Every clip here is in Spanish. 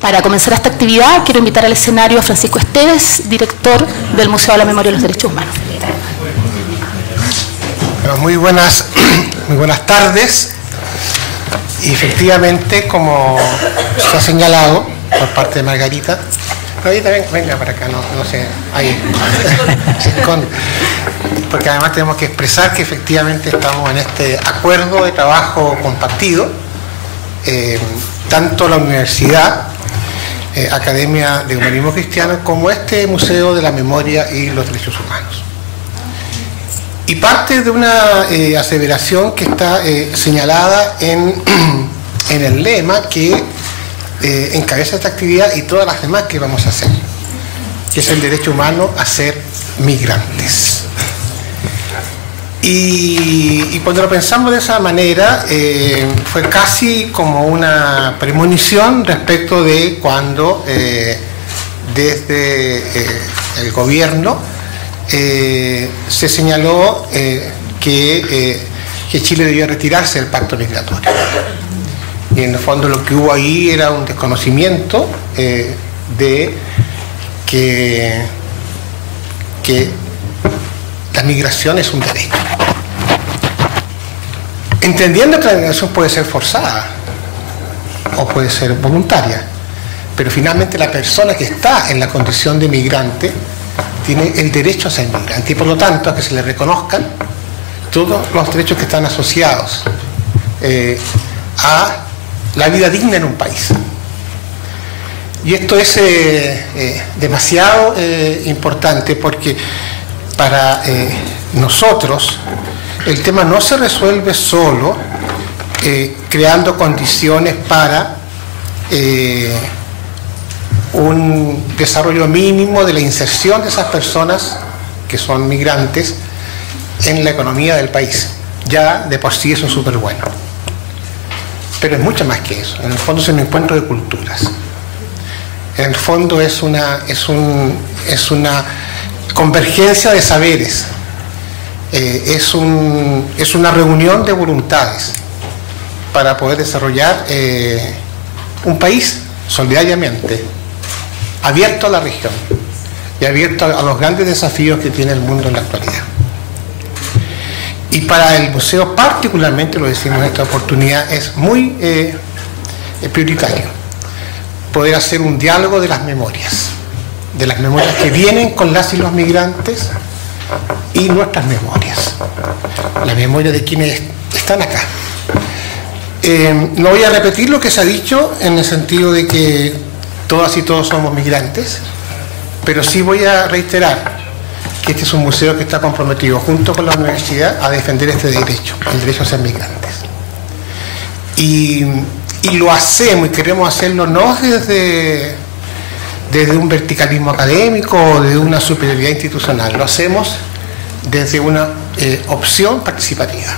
Para comenzar esta actividad, quiero invitar al escenario a Francisco Esteves, director del Museo de la Memoria y los Derechos Humanos. Bueno, muy buenas tardes. Y efectivamente, como se ha señalado por parte de Margarita, venga para acá, no sé, ahí, porque además tenemos que expresar que efectivamente estamos en este acuerdo de trabajo compartido, tanto la universidad, Academia de Humanismo Cristiano, como este Museo de la Memoria y los Derechos Humanos. Y parte de una aseveración que está señalada en el lema que encabeza esta actividad y todas las demás que vamos a hacer, que es el derecho humano a ser migrantes. Y cuando lo pensamos de esa manera, fue casi como una premonición respecto de cuando desde el gobierno se señaló que Chile debía retirarse del pacto migratorio. Y en el fondo lo que hubo ahí era un desconocimiento de que la migración es un derecho. Entendiendo que la migración puede ser forzada o puede ser voluntaria, pero finalmente la persona que está en la condición de migrante tiene el derecho a ser migrante y por lo tanto a que se le reconozcan todos los derechos que están asociados a la vida digna en un país. Y esto es demasiado importante porque para nosotros el tema no se resuelve solo creando condiciones para un desarrollo mínimo de la inserción de esas personas que son migrantes en la economía del país. Ya de por sí eso es súper bueno. Pero es mucho más que eso. En el fondo es un encuentro de culturas. En el fondo es una convergencia de saberes. Es una reunión de voluntades para poder desarrollar un país solidariamente, abierto a la región y abierto a los grandes desafíos que tiene el mundo en la actualidad. Y para el museo particularmente, lo decimos en esta oportunidad, es muy prioritario poder hacer un diálogo de las memorias que vienen con las y los migrantes y nuestras memorias, la memoria de quienes están acá. No voy a repetir lo que se ha dicho en el sentido de que todas y todos somos migrantes, pero sí voy a reiterar que este es un museo que está comprometido junto con la universidad a defender este derecho, el derecho a ser migrantes. Y lo hacemos y queremos hacerlo no desde un verticalismo académico o desde una superioridad institucional, lo hacemos desde una opción participativa.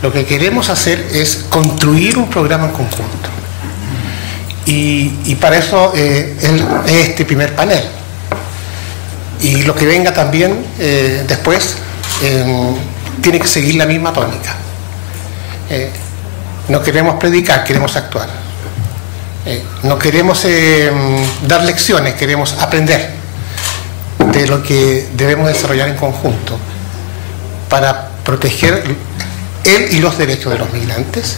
Lo que queremos hacer es construir un programa en conjunto. Y para eso es este primer panel. Y lo que venga también después tiene que seguir la misma tónica. No queremos predicar, queremos actuar. No queremos dar lecciones, queremos aprender de lo que debemos desarrollar en conjunto para proteger el y los derechos de los migrantes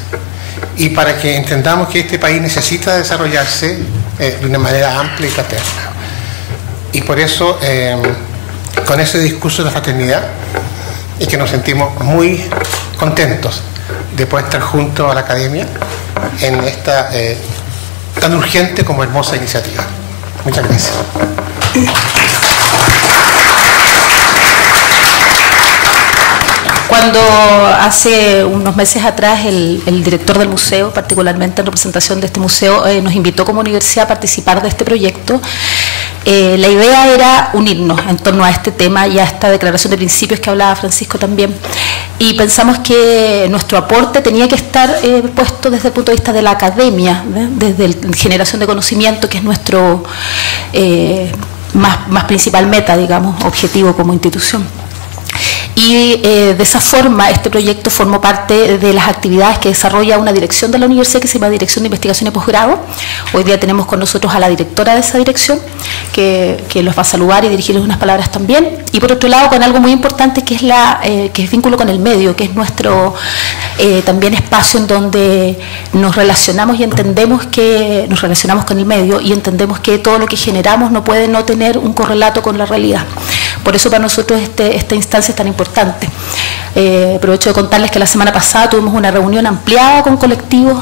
y para que entendamos que este país necesita desarrollarse de una manera amplia y fraterna. Y por eso, con ese discurso de la fraternidad, es que nos sentimos muy contentos de poder estar junto a la Academia en esta tan urgente como hermosa iniciativa. Muchas gracias. Cuando hace unos meses atrás el director del museo, particularmente en representación de este museo, nos invitó como universidad a participar de este proyecto, la idea era unirnos en torno a este tema y a esta declaración de principios que hablaba Francisco también. Y pensamos que nuestro aporte tenía que estar puesto desde el punto de vista de la academia, desde la generación de conocimiento, que es nuestro más principal meta, digamos, objetivo como institución. Y de esa forma este proyecto formó parte de las actividades que desarrolla una dirección de la universidad que se llama Dirección de Investigación y Posgrado. Hoy día tenemos con nosotros a la directora de esa dirección que los va a saludar y dirigirles unas palabras también. Y por otro lado, con algo muy importante que es vínculo con el medio, que es nuestro también espacio en donde nos relacionamos y entendemos que nos relacionamos con el medio y entendemos que todo lo que generamos no puede no tener un correlato con la realidad. Por eso para nosotros esta instancia es tan importante. Aprovecho de contarles que la semana pasada tuvimos una reunión ampliada con colectivos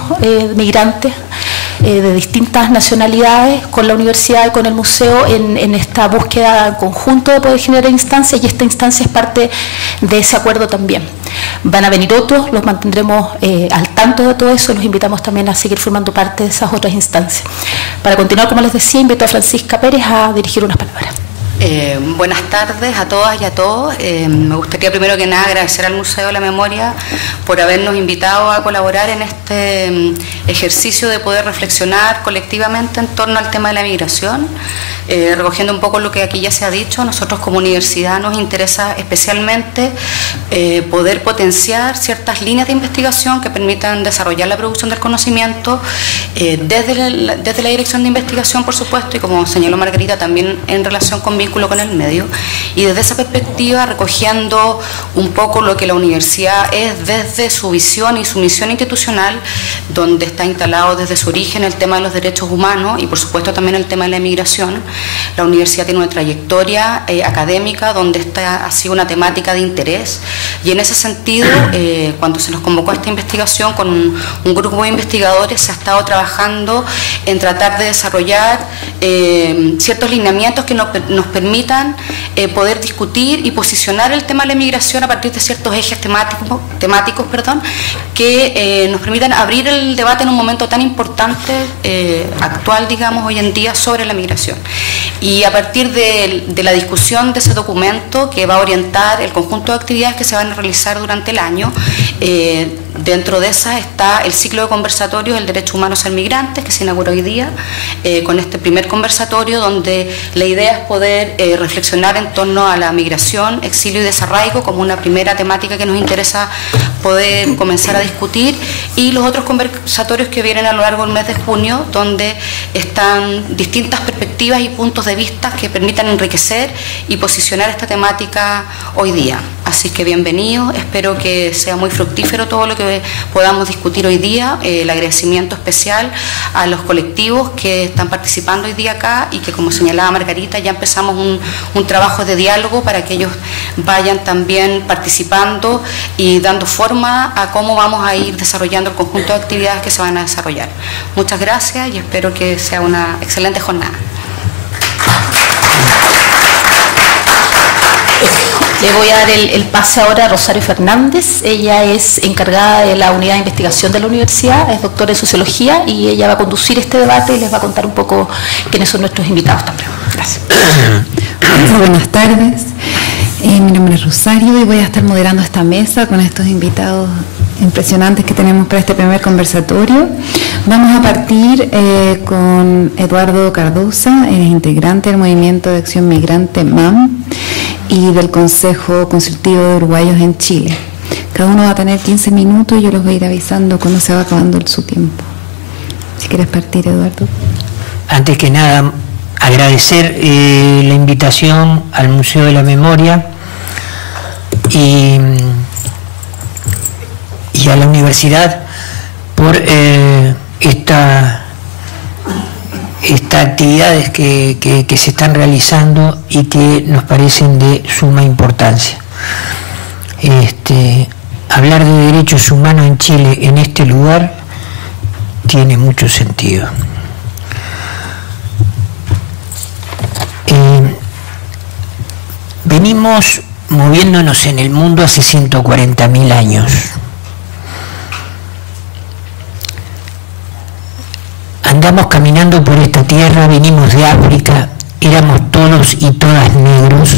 migrantes de distintas nacionalidades con la universidad y con el museo en esta búsqueda en conjunto de poder generar instancias, y esta instancia es parte de ese acuerdo también. Van a venir otros, los mantendremos al tanto de todo eso, los invitamos también a seguir formando parte de esas otras instancias. Para continuar, como les decía, invito a Francisca Pérez a dirigir unas palabras. Buenas tardes a todas y a todos. Me gustaría primero que nada agradecer al Museo de la Memoria por habernos invitado a colaborar en este ejercicio de poder reflexionar colectivamente en torno al tema de la migración. Recogiendo un poco lo que aquí ya se ha dicho, nosotros como universidad nos interesa especialmente poder potenciar ciertas líneas de investigación que permitan desarrollar la producción del conocimiento desde la dirección de investigación, por supuesto, y como señaló Margarita, también en relación con vínculo con el medio. Y desde esa perspectiva, recogiendo un poco lo que la universidad es desde su visión y su misión institucional, donde está instalado desde su origen el tema de los derechos humanos y por supuesto también el tema de la migración. La universidad tiene una trayectoria académica donde esta ha sido una temática de interés, y en ese sentido, cuando se nos convocó a esta investigación con un grupo de investigadores, se ha estado trabajando en tratar de desarrollar ciertos lineamientos que nos permitan poder discutir y posicionar el tema de la migración a partir de ciertos ejes temáticos, que nos permitan abrir el debate en un momento tan importante, actual, digamos, hoy en día, sobre la migración. Y a partir de la discusión de ese documento, que va a orientar el conjunto de actividades que se van a realizar durante el año, dentro de esas está el ciclo de conversatorios El Derecho Humano a Ser Migrantes, que se inauguró hoy día, con este primer conversatorio, donde la idea es poder reflexionar en torno a la migración, exilio y desarraigo como una primera temática que nos interesa poder comenzar a discutir, y los otros conversatorios que vienen a lo largo del mes de junio, donde están distintas perspectivas y puntos de vista que permitan enriquecer y posicionar esta temática hoy día. Así que bienvenidos, espero que sea muy fructífero todo lo que podamos discutir hoy día. El agradecimiento especial a los colectivos que están participando hoy día acá y que, como señalaba Margarita, ya empezamos un trabajo de diálogo para que ellos vayan también participando y dando forma a cómo vamos a ir desarrollando el conjunto de actividades que se van a desarrollar. Muchas gracias y espero que sea una excelente jornada. Le voy a dar el pase ahora a Rosario Fernández. Ella es encargada de la unidad de investigación de la universidad, es doctora en sociología, y ella va a conducir este debate y les va a contar un poco quiénes son nuestros invitados también. Gracias. Buenas tardes, mi nombre es Rosario y voy a estar moderando esta mesa con estos invitados impresionantes que tenemos para este primer conversatorio. Vamos a partir con Eduardo Cardosa, es integrante del Movimiento de Acción Migrante MAM y del Consejo Consultivo de Uruguayos en Chile. Cada uno va a tener 15 minutos y yo los voy a ir avisando cuando se va acabando su tiempo. Si quieres partir, Eduardo. Antes que nada, agradecer la invitación al Museo de la Memoria y a la universidad por estas actividades que se están realizando y que nos parecen de suma importancia. Hablar de derechos humanos en Chile en este lugar tiene mucho sentido. Venimos moviéndonos en el mundo hace 140.000 años. Andamos caminando por esta tierra, venimos de África, éramos todos y todas negros.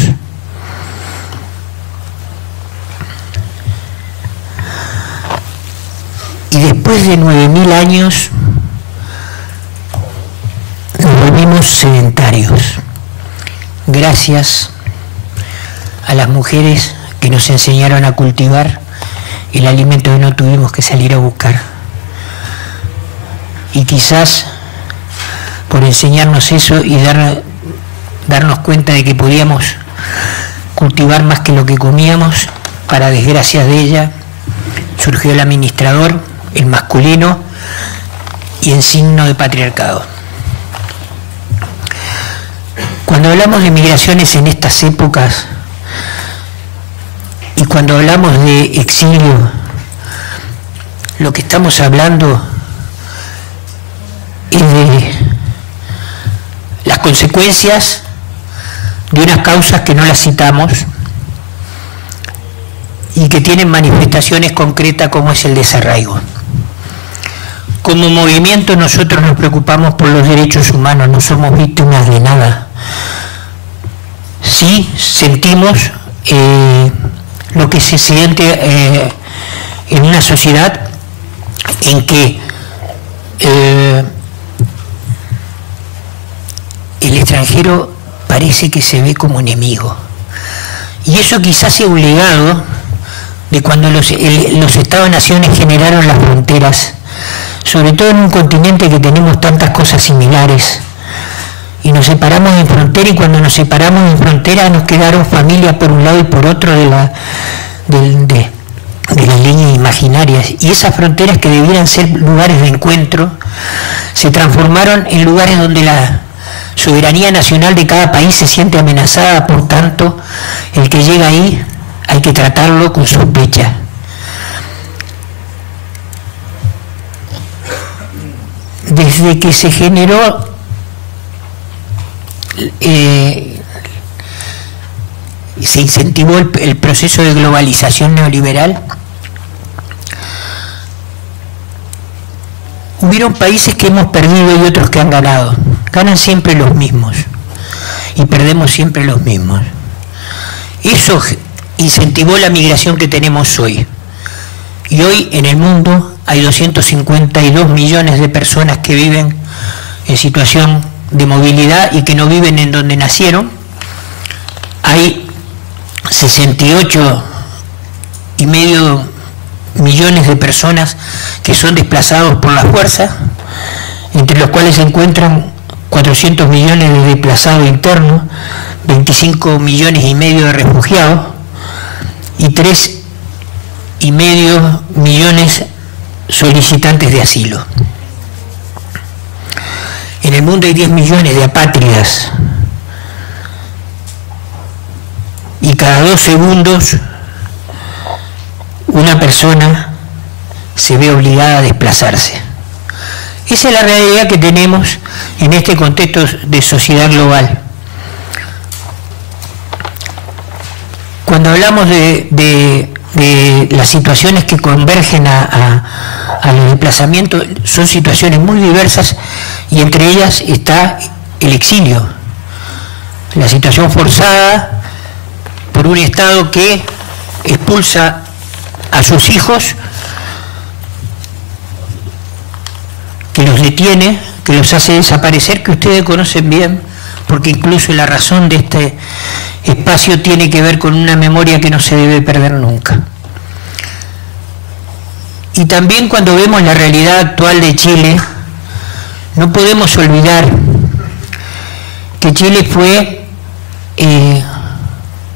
Y después de 9.000 años nos volvimos sedentarios, gracias a las mujeres que nos enseñaron a cultivar el alimento que no tuvimos que salir a buscar. Y quizás por enseñarnos eso y darnos cuenta de que podíamos cultivar más que lo que comíamos, para desgracia de ella, surgió el administrador, el masculino, y en signo de patriarcado. Cuando hablamos de migraciones en estas épocas y cuando hablamos de exilio, lo que estamos hablando es de las consecuencias de unas causas que no las citamos y que tienen manifestaciones concretas, como es el desarraigo. Como movimiento nosotros nos preocupamos por los derechos humanos, no somos víctimas de nada. Sí sentimos lo que se siente en una sociedad en que el extranjero parece que se ve como enemigo. Y eso quizás sea un legado de cuando los Estados-naciones generaron las fronteras, sobre todo en un continente que tenemos tantas cosas similares, y nos separamos en frontera, y cuando nos separamos en frontera nos quedaron familias por un lado y por otro de las líneas imaginarias, y esas fronteras que debieran ser lugares de encuentro se transformaron en lugares donde la soberanía nacional de cada país se siente amenazada. Por tanto, el que llega ahí hay que tratarlo con sospecha. Desde que se generó se incentivó el proceso de globalización neoliberal, hubieron países que hemos perdido y otros que han ganado. Ganan siempre los mismos y perdemos siempre los mismos. Eso incentivó la migración que tenemos hoy. Y hoy en el mundo hay 252 millones de personas que viven en situación de movilidad y que no viven en donde nacieron. Hay 68,5 millones de personas que son desplazados por la fuerza, entre los cuales se encuentran 400 millones de desplazados internos, 25,5 millones de refugiados y 3,5 millones solicitantes de asilo. En el mundo hay 10 millones de apátridas y cada 2 segundos una persona se ve obligada a desplazarse. Esa es la realidad que tenemos en este contexto de sociedad global. Cuando hablamos de las situaciones que convergen a los desplazamientos, son situaciones muy diversas, y entre ellas está el exilio, la situación forzada por un Estado que expulsa a sus hijos, que los detiene, que los hace desaparecer, que ustedes conocen bien, porque incluso la razón de este espacio tiene que ver con una memoria que no se debe perder nunca. Y también cuando vemos la realidad actual de Chile, no podemos olvidar que Chile fue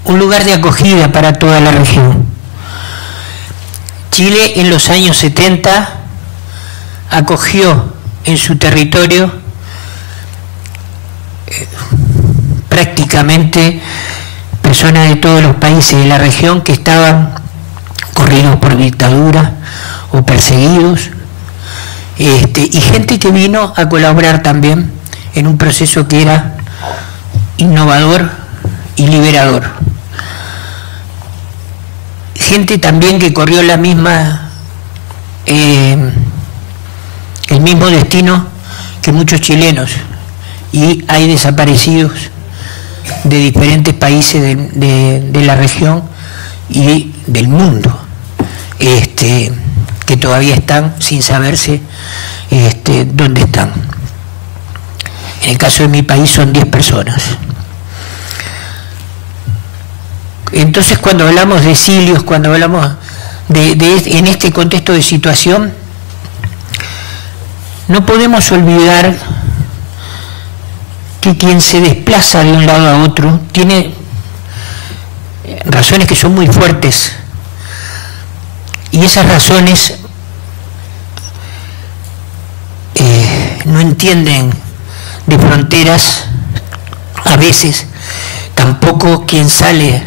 un lugar de acogida para toda la región. Chile en los años 70 acogió en su territorio prácticamente personas de todos los países de la región que estaban corridos por dictadura o perseguidos, y gente que vino a colaborar también en un proceso que era innovador y liberador. Gente también que corrió la misma el mismo destino que muchos chilenos, y hay desaparecidos de diferentes países de la región y del mundo, que todavía están sin saberse dónde están. En el caso de mi país son 10 personas. Entonces, cuando hablamos de exilios, cuando hablamos en este contexto de situación, no podemos olvidar que quien se desplaza de un lado a otro tiene razones que son muy fuertes, y esas razones no entienden de fronteras a veces, tampoco quien sale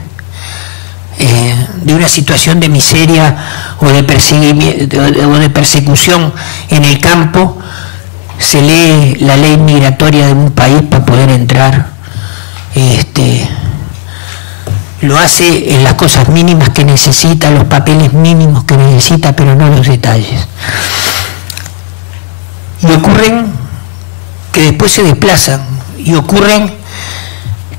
de una situación de miseria o de persecución en el campo, se lee la ley migratoria de un país para poder entrar. Lo hace en las cosas mínimas que necesita, los papeles mínimos que necesita, pero no los detalles. Y ocurren que después se desplazan, y ocurren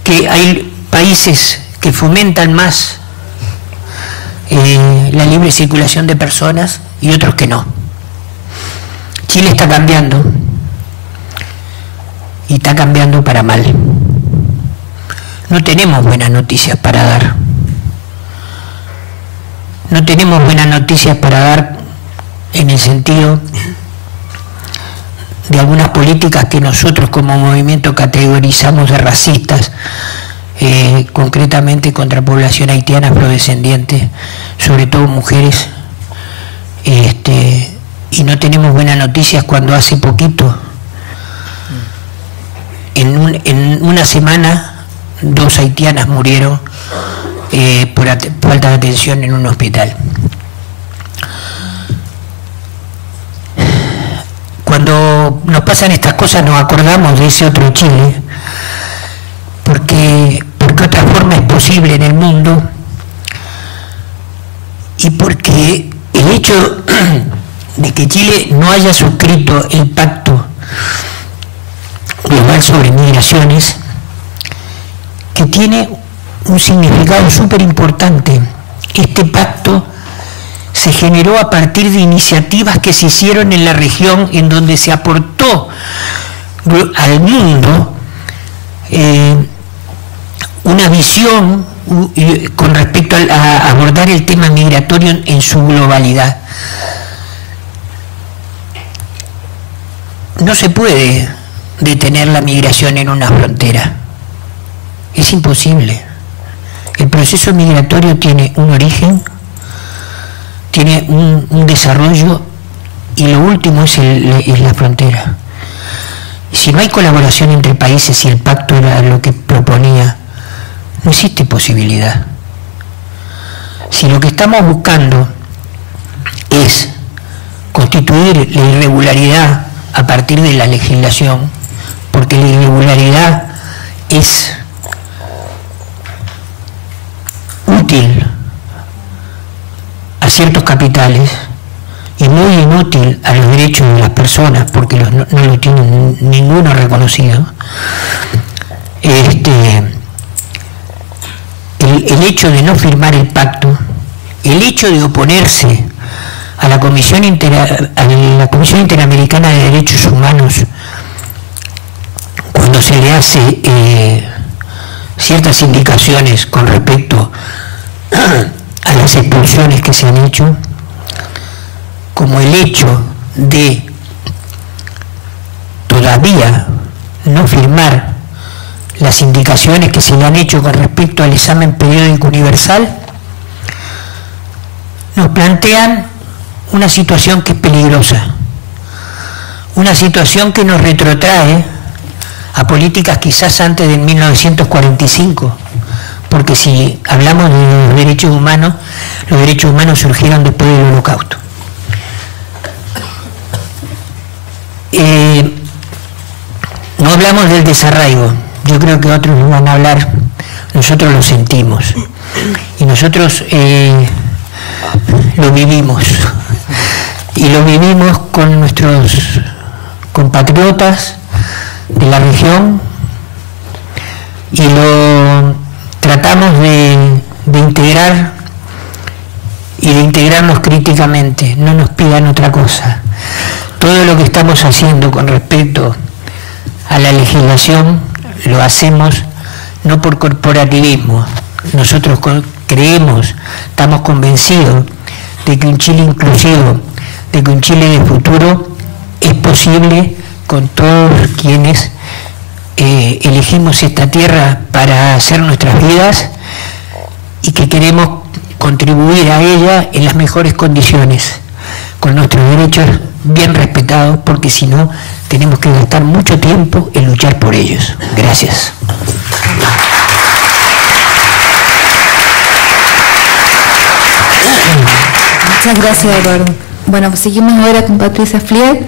que hay países que fomentan más la libre circulación de personas y otros que no. Chile está cambiando, y está cambiando para mal. No tenemos buenas noticias para dar. No tenemos buenas noticias para dar en el sentido de algunas políticas que nosotros como movimiento categorizamos de racistas, concretamente contra población haitiana afrodescendiente, sobre todo mujeres, y no tenemos buenas noticias cuando hace poquito, en una semana, 2 haitianas murieron por falta de atención en un hospital. Cuando nos pasan estas cosas nos acordamos de ese otro Chile, porque otra forma es posible en el mundo, y porque el hecho de que Chile no haya suscrito el Pacto Global sobre Migraciones, que tiene un significado súper importante. Este pacto se generó a partir de iniciativas que se hicieron en la región, en donde se aportó al mundo una visión con respecto a abordar el tema migratorio en su globalidad. No se puede detener la migración en una frontera. Es imposible. El proceso migratorio tiene un origen, tiene un desarrollo, y lo último es la frontera. Si no hay colaboración entre países, y el pacto era lo que proponía, no existe posibilidad. Si lo que estamos buscando es constituir la irregularidad a partir de la legislación, porque la irregularidad es útil a ciertos capitales y muy inútil a los derechos de las personas, porque no lo tienen ninguno reconocido, el hecho de no firmar el pacto, el hecho de oponerse a la Comisión Interamericana de Derechos Humanos cuando se le hace ciertas indicaciones con respecto a las expulsiones que se han hecho, como el hecho de todavía no firmar las indicaciones que se le han hecho con respecto al examen periódico universal, nos plantean una situación que es peligrosa, una situación que nos retrotrae a políticas quizás antes de 1945, porque si hablamos de los derechos humanos surgieron después del Holocausto. No hablamos del desarraigo, yo creo que otros lo van a hablar, nosotros lo sentimos, y nosotros lo vivimos, y lo vivimos con nuestros compatriotas de la región, y lo tratamos de integrar, y de integrarnos críticamente. No nos pidan otra cosa. Todo lo que estamos haciendo con respecto a la legislación lo hacemos no por corporativismo, nosotros creemos, estamos convencidos de que un Chile inclusivo, de que un Chile de futuro es posible con todos quienes elegimos esta tierra para hacer nuestras vidas y que queremos contribuir a ella en las mejores condiciones, con nuestros derechos bien respetados, porque si no tenemos que gastar mucho tiempo en luchar por ellos. Gracias. Muchas gracias, Eduardo. Bueno, pues seguimos ahora con Patricia Fliet.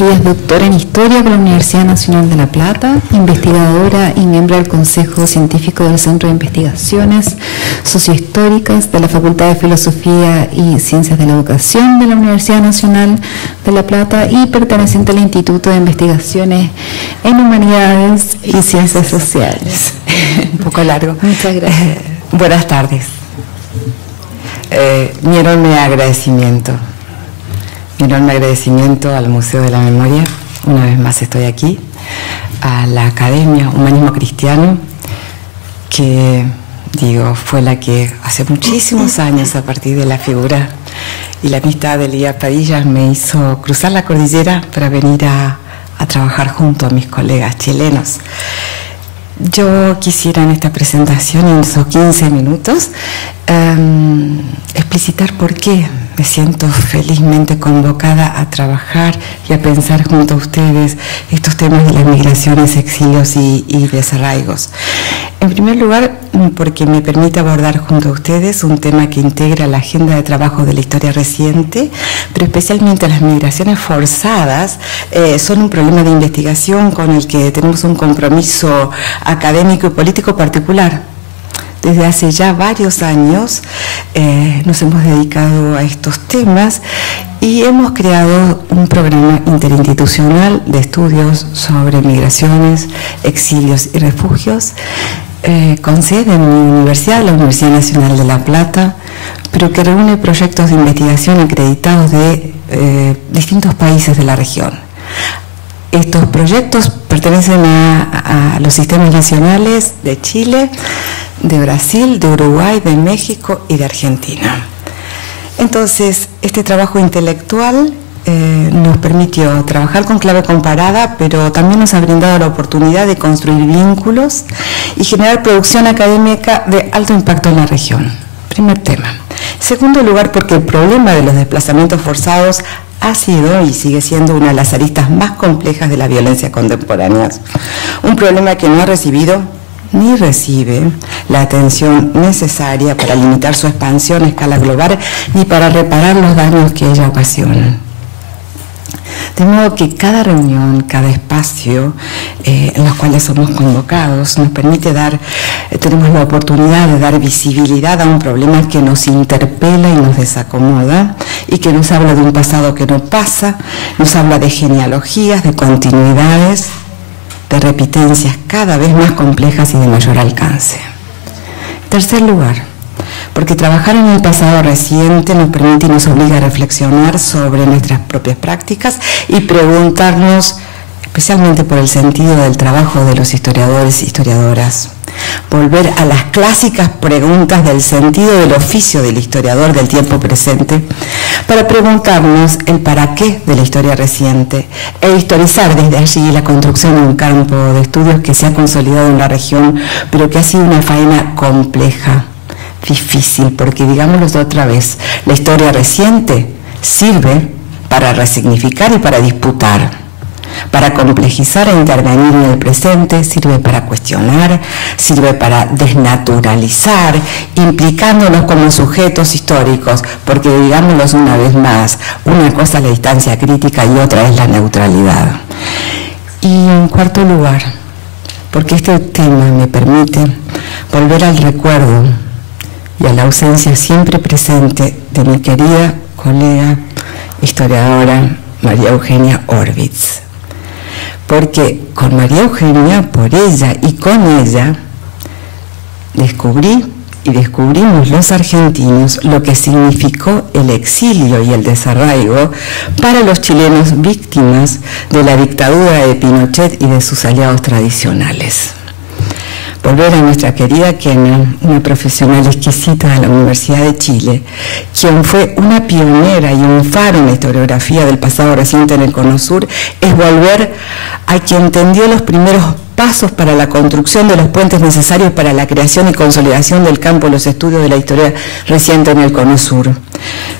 Ella es doctora en Historia por la Universidad Nacional de La Plata, investigadora y miembro del Consejo Científico del Centro de Investigaciones Sociohistóricas de la Facultad de Filosofía y Ciencias de la Educación de la Universidad Nacional de La Plata y perteneciente al Instituto de Investigaciones en Humanidades y Ciencias Sociales. Un poco largo. Muchas gracias. Buenas tardes. Mi enorme agradecimiento al Museo de la Memoria, una vez más estoy aquí, a la Academia Humanismo Cristiano, que fue la que hace muchísimos años, a partir de la figura y la amistad de Elías Padilla, me hizo cruzar la cordillera para venir a trabajar junto a mis colegas chilenos. Yo quisiera en esta presentación, en esos 15 minutos, explicitar por qué me siento felizmente convocada a trabajar y a pensar junto a ustedes estos temas de las migraciones, exilios y desarraigos. En primer lugar, porque me permite abordar junto a ustedes un tema que integra la agenda de trabajo de la historia reciente, pero especialmente las migraciones forzadas son un problema de investigación con el que tenemos un compromiso académico y político particular. Desde hace ya varios años nos hemos dedicado a estos temas y hemos creado un programa interinstitucional de estudios sobre migraciones, exilios y refugios, con sede en mi universidad, la Universidad Nacional de La Plata, pero que reúne proyectos de investigación acreditados de distintos países de la región. Estos proyectos pertenecen a los sistemas nacionales de Chile, de Brasil, de Uruguay, de México y de Argentina. Entonces, este trabajo intelectual nos permitió trabajar con clave comparada, pero también nos ha brindado la oportunidad de construir vínculos y generar producción académica de alto impacto en la región. Primer tema. Segundo lugar, porque el problema de los desplazamientos forzados ha sido y sigue siendo una de las aristas más complejas de la violencia contemporánea. Un problema que no ha recibido ni recibe la atención necesaria para limitar su expansión a escala global ni para reparar los daños que ella ocasiona. De modo que cada reunión, cada espacio en los cuales somos convocados nos permite tenemos la oportunidad de dar visibilidad a un problema que nos interpela y nos desacomoda y que nos habla de un pasado que no pasa, nos habla de genealogías, de continuidades, de repitencias cada vez más complejas y de mayor alcance. En tercer lugar, porque trabajar en el pasado reciente nos permite y nos obliga a reflexionar sobre nuestras propias prácticas y preguntarnos, especialmente por el sentido del trabajo de los historiadores e historiadoras, volver a las clásicas preguntas del sentido del oficio del historiador del tiempo presente, para preguntarnos el para qué de la historia reciente e historizar desde allí la construcción de un campo de estudios que se ha consolidado en la región, pero que ha sido una faena compleja, difícil, porque digámoslo otra vez, la historia reciente sirve para resignificar y para disputar, para complejizar e intervenir en el presente, sirve para cuestionar, sirve para desnaturalizar, implicándonos como sujetos históricos, porque digámoslo una vez más, una cosa es la distancia crítica y otra es la neutralidad. Y en cuarto lugar, porque este tema me permite volver al recuerdo y a la ausencia siempre presente de mi querida colega historiadora María Eugenia Orbitz. Porque con María Eugenia, por ella y con ella, descubrí y descubrimos los argentinos lo que significó el exilio y el desarraigo para los chilenos víctimas de la dictadura de Pinochet y de sus aliados tradicionales. volver a nuestra querida Kena, una profesional exquisita de la Universidad de Chile, quien fue una pionera y un faro en la historiografía del pasado reciente en el Cono Sur, es volver a quien tendió los primeros pasos para la construcción de los puentes necesarios para la creación y consolidación del campo de los estudios de la historia reciente en el Cono Sur.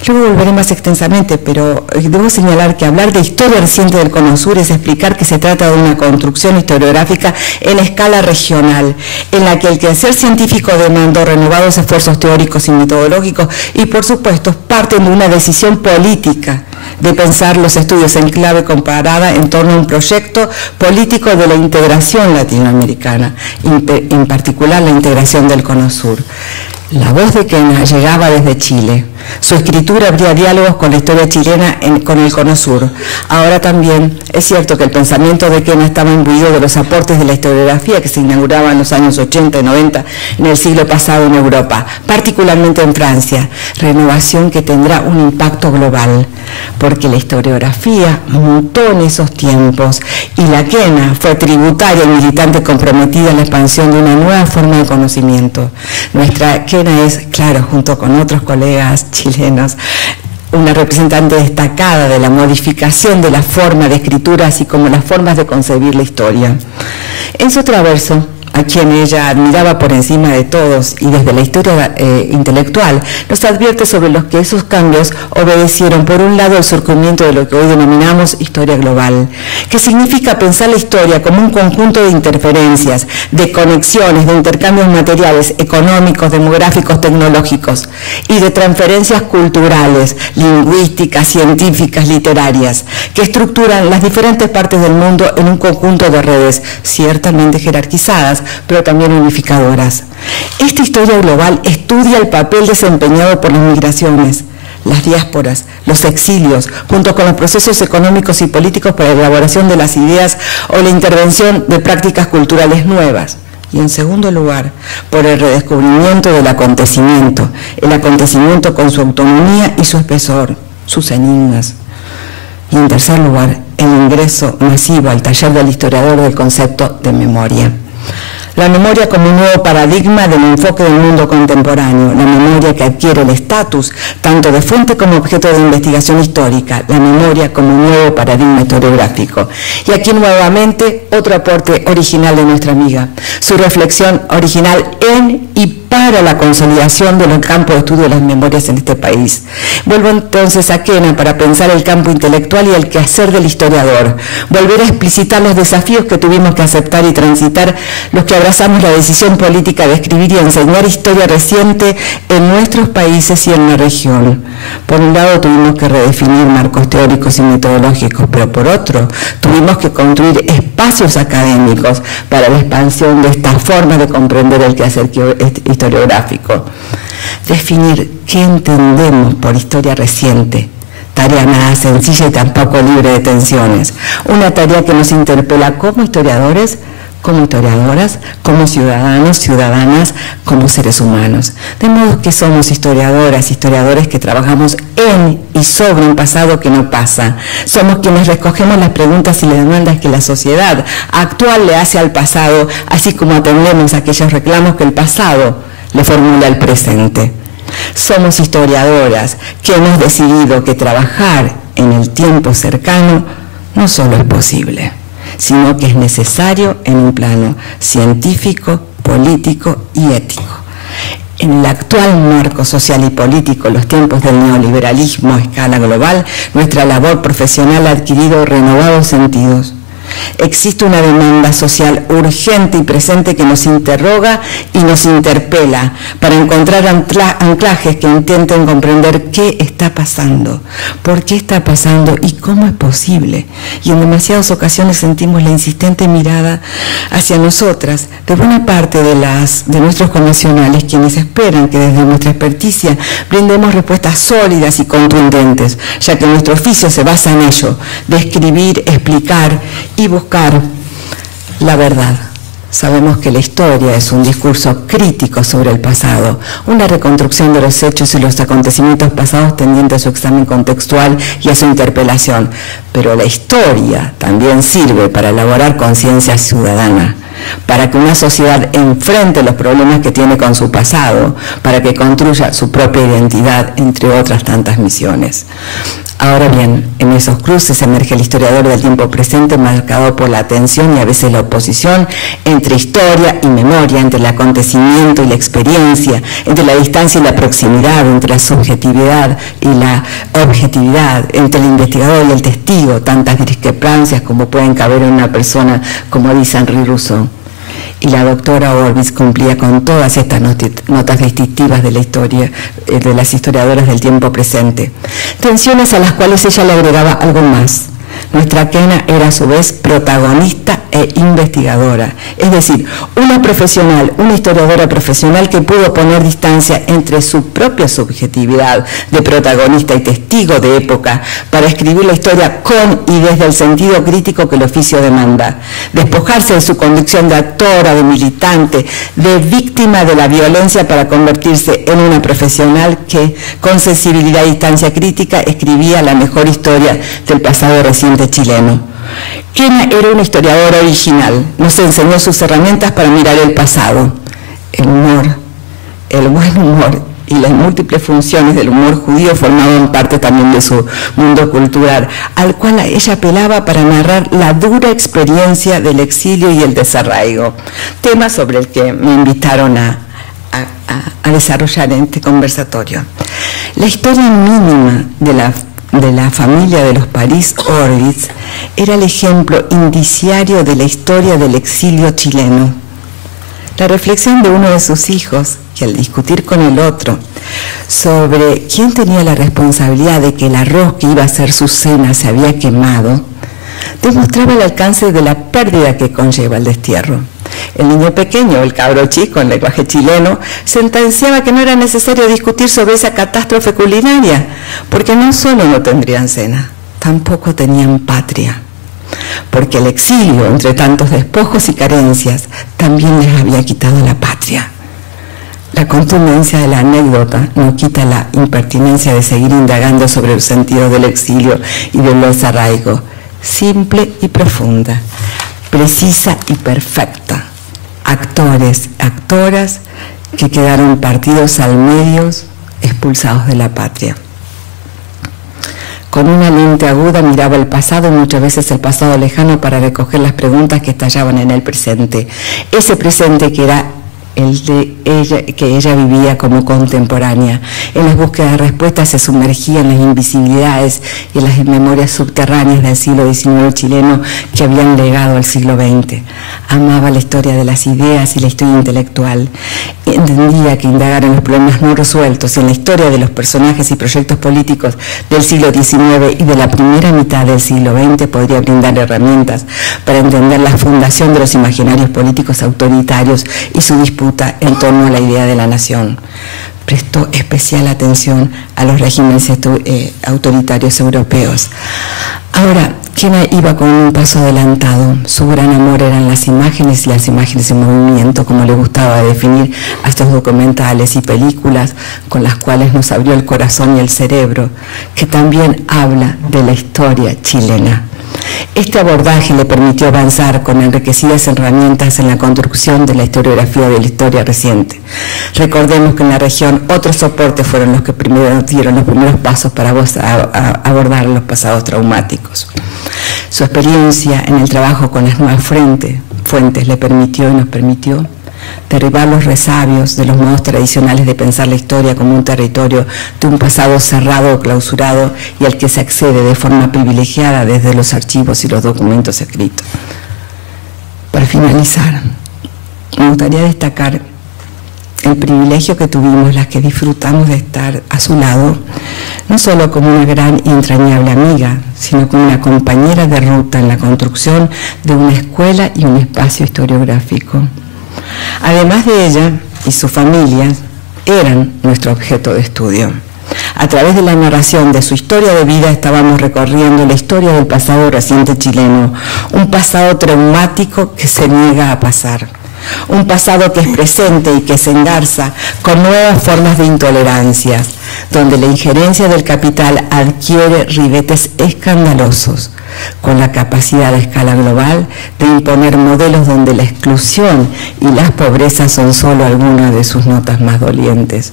Luego volveré más extensamente, pero debo señalar que hablar de historia reciente del Cono Sur es explicar que se trata de una construcción historiográfica en escala regional, en la que el quehacer científico demandó renovados esfuerzos teóricos y metodológicos y, por supuesto, parten de una decisión política de pensar los estudios en clave comparada en torno a un proyecto político de la integración latinoamericana, en particular la integración del Cono Sur. La voz de Kena llegaba desde Chile. Su escritura abría diálogos con la historia chilena con el Cono Sur. Ahora también es cierto que el pensamiento de Kena estaba imbuido de los aportes de la historiografía que se inauguraba en los años 80 y 90 en el siglo pasado en Europa, particularmente en Francia, renovación que tendrá un impacto global, porque la historiografía mutó en esos tiempos y la Kena fue tributaria y militante comprometida en la expansión de una nueva forma de conocimiento. Nuestra Kena es, claro, junto con otros colegas chilenos, una representante destacada de la modificación de la forma de escritura, así como las formas de concebir la historia. En su traverso, a quien ella admiraba por encima de todos y desde la historia intelectual, nos advierte sobre los que esos cambios obedecieron, por un lado, el surgimiento de lo que hoy denominamos historia global, que significa pensar la historia como un conjunto de interferencias, de conexiones, de intercambios materiales, económicos, demográficos, tecnológicos, y de transferencias culturales, lingüísticas, científicas, literarias, que estructuran las diferentes partes del mundo en un conjunto de redes ciertamente jerarquizadas, pero también unificadoras. Esta historia global estudia el papel desempeñado por las migraciones, las diásporas, los exilios, junto con los procesos económicos y políticos para la elaboración de las ideas o la intervención de prácticas culturales nuevas. Y en segundo lugar, por el redescubrimiento del acontecimiento, el acontecimiento con su autonomía y su espesor, sus enigmas. Y en tercer lugar, el ingreso masivo al taller del historiador del concepto de memoria. La memoria como un nuevo paradigma del enfoque del mundo contemporáneo, la memoria que adquiere el estatus tanto de fuente como objeto de investigación histórica, la memoria como un nuevo paradigma historiográfico. Y aquí nuevamente otro aporte original de nuestra amiga, su reflexión original en y para la consolidación de los campos de estudio de las memorias en este país. Vuelvo entonces a Kena para pensar el campo intelectual y el quehacer del historiador, volver a explicitar los desafíos que tuvimos que aceptar y transitar los que abrazamos la decisión política de escribir y enseñar historia reciente en nuestros países y en la región. Por un lado tuvimos que redefinir marcos teóricos y metodológicos, pero por otro tuvimos que construir espacios académicos para la expansión de esta forma de comprender el quehacer historiográfico. Definir qué entendemos por historia reciente, tarea nada sencilla y tampoco libre de tensiones, una tarea que nos interpela como historiadores, como historiadoras, como ciudadanos, ciudadanas, como seres humanos. De modo que somos historiadoras, historiadores que trabajamos en y sobre un pasado que no pasa. Somos quienes recogemos las preguntas y las demandas que la sociedad actual le hace al pasado, así como atendemos a aquellos reclamos que el pasado le formula al presente. Somos historiadoras que hemos decidido que trabajar en el tiempo cercano no solo es posible, sino que es necesario en un plano científico, político y ético. En el actual marco social y político, los tiempos del neoliberalismo a escala global, nuestra labor profesional ha adquirido renovados sentidos. Existe una demanda social urgente y presente que nos interroga y nos interpela para encontrar anclajes que intenten comprender qué está pasando, por qué está pasando y cómo es posible. Y en demasiadas ocasiones sentimos la insistente mirada hacia nosotras de buena parte de nuestros connacionales, quienes esperan que desde nuestra experticia brindemos respuestas sólidas y contundentes, ya que nuestro oficio se basa en ello, describir, explicar y buscar la verdad. Sabemos que la historia es un discurso crítico sobre el pasado, una reconstrucción de los hechos y los acontecimientos pasados tendiente a su examen contextual y a su interpelación, pero la historia también sirve para elaborar conciencia ciudadana. para que una sociedad enfrente los problemas que tiene con su pasado, para que construya su propia identidad, entre otras tantas misiones. Ahora bien, en esos cruces emerge el historiador del tiempo presente, marcado por la tensión y a veces la oposición entre historia y memoria, entre el acontecimiento y la experiencia, entre la distancia y la proximidad, entre la subjetividad y la objetividad, entre el investigador y el testigo, tantas discrepancias como pueden caber en una persona, como dice Henri Rousseau. Y la doctora Orbis cumplía con todas estas notas distintivas de la historia, de las historiadoras del tiempo presente. Tensiones a las cuales ella le agregaba algo más. Nuestra Kena era a su vez protagonista e investigadora, es decir, una profesional, una historiadora profesional que pudo poner distancia entre su propia subjetividad de protagonista y testigo de época para escribir la historia con y desde el sentido crítico que el oficio demanda, despojarse de su condición de actora, de militante, de víctima de la violencia para convertirse en una profesional que con sensibilidad y distancia crítica escribía la mejor historia del pasado reciente chileno. Kena era una historiadora original, nos enseñó sus herramientas para mirar el pasado. El humor, el buen humor y las múltiples funciones del humor judío formaban parte también de su mundo cultural, al cual ella apelaba para narrar la dura experiencia del exilio y el desarraigo, tema sobre el que me invitaron a desarrollar en este conversatorio. La historia mínima de la familia de los París Orbis era el ejemplo indiciario de la historia del exilio chileno. La reflexión de uno de sus hijos, que al discutir con el otro sobre quién tenía la responsabilidad de que el arroz que iba a ser su cena se había quemado, demostraba el alcance de la pérdida que conlleva el destierro. El niño pequeño, el cabro chico en lenguaje chileno, sentenciaba que no era necesario discutir sobre esa catástrofe culinaria, porque no solo no tendrían cena, tampoco tenían patria, porque el exilio, entre tantos despojos y carencias, también les había quitado la patria. La contundencia de la anécdota no quita la impertinencia de seguir indagando sobre el sentido del exilio y del desarraigo, simple y profunda, precisa y perfecta. Actores, actoras que quedaron partidos al medio, expulsados de la patria. Con una lente aguda miraba el pasado y muchas veces el pasado lejano para recoger las preguntas que estallaban en el presente. Ese presente que era el de ella, que ella vivía como contemporánea. En las búsquedas de respuestas se sumergía en las invisibilidades y en las memorias subterráneas del siglo XIX chileno que habían legado al siglo XX. Amaba la historia de las ideas y la historia intelectual. Entendía que indagar en los problemas no resueltos y en la historia de los personajes y proyectos políticos del siglo XIX y de la primera mitad del siglo XX podría brindar herramientas para entender la fundación de los imaginarios políticos autoritarios y su disputa en torno a la idea de la nación. Prestó especial atención a los regímenes autoritarios europeos. Ahora, Kena iba con un paso adelantado. Su gran amor eran las imágenes y las imágenes en movimiento, como le gustaba definir a estos documentales y películas con las cuales nos abrió el corazón y el cerebro, que también habla de la historia chilena. Este abordaje le permitió avanzar con enriquecidas herramientas en la construcción de la historiografía de la historia reciente. Recordemos que en la región otros soportes fueron los que primero dieron los primeros pasos para abordar los pasados traumáticos. Su experiencia en el trabajo con las nuevas fuentes le permitió y nos permitió derribar los resabios de los modos tradicionales de pensar la historia como un territorio de un pasado cerrado o clausurado y al que se accede de forma privilegiada desde los archivos y los documentos escritos. Para finalizar, me gustaría destacar el privilegio que tuvimos las que disfrutamos de estar a su lado, no solo como una gran y entrañable amiga, sino como una compañera de ruta en la construcción de una escuela y un espacio historiográfico. Además de ella y su familia, eran nuestro objeto de estudio. A través de la narración de su historia de vida estábamos recorriendo la historia del pasado reciente chileno, un pasado traumático que se niega a pasar, un pasado que es presente y que se engarza con nuevas formas de intolerancia, donde la injerencia del capital adquiere ribetes escandalosos, con la capacidad a escala global de imponer modelos donde la exclusión y las pobrezas son solo algunas de sus notas más dolientes.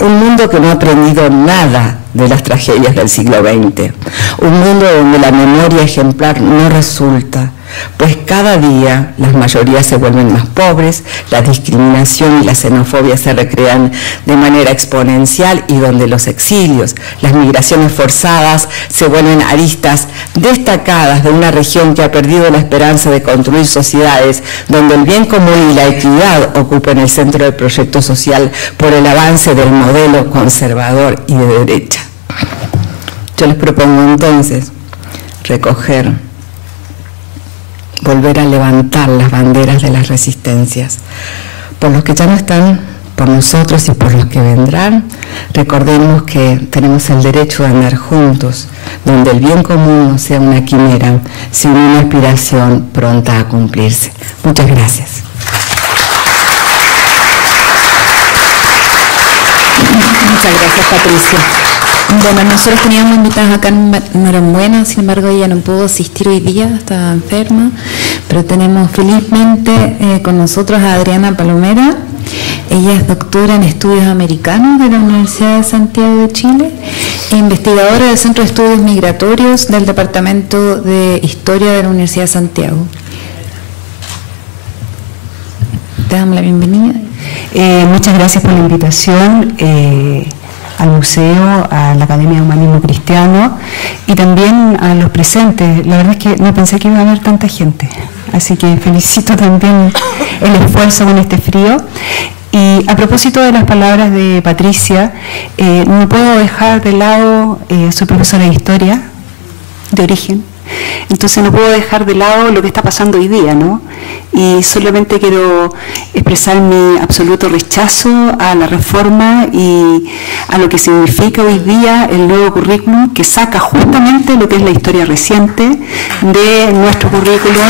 Un mundo que no ha aprendido nada de las tragedias del siglo XX. Un mundo donde la memoria ejemplar no resulta, pues cada día las mayorías se vuelven más pobres, la discriminación y la xenofobia se recrean de manera exponencial y donde los exilios, las migraciones forzadas se vuelven aristas destacadas de una región que ha perdido la esperanza de construir sociedades donde el bien común y la equidad ocupen el centro del proyecto social por el avance del modelo conservador y de derecha. Yo les propongo entonces recoger, volver a levantar las banderas de las resistencias. Por los que ya no están, por nosotros y por los que vendrán, recordemos que tenemos el derecho de andar juntos, donde el bien común no sea una quimera, sino una aspiración pronta a cumplirse. Muchas gracias. Muchas gracias, Patricia. Bueno, nosotros teníamos invitadas acá en Norambuena, sin embargo ella no pudo asistir hoy día, estaba enferma, pero tenemos felizmente con nosotros a Adriana Palomera. Ella es doctora en estudios americanos de la Universidad de Santiago de Chile e investigadora del Centro de Estudios Migratorios del Departamento de Historia de la Universidad de Santiago. Te damos la bienvenida. Muchas gracias por la invitación al museo, a la Academia de Humanismo Cristiano y también a los presentes. La verdad es que no pensé que iba a haber tanta gente, así que felicito también el esfuerzo con este frío. Y a propósito de las palabras de Patricia, no puedo dejar de lado, soy profesora de historia de origen, entonces no puedo dejar de lado lo que está pasando hoy día, ¿no? Y solamente quiero expresar mi absoluto rechazo a la reforma y a lo que significa hoy día el nuevo currículum que saca justamente lo que es la historia reciente de nuestro currículum.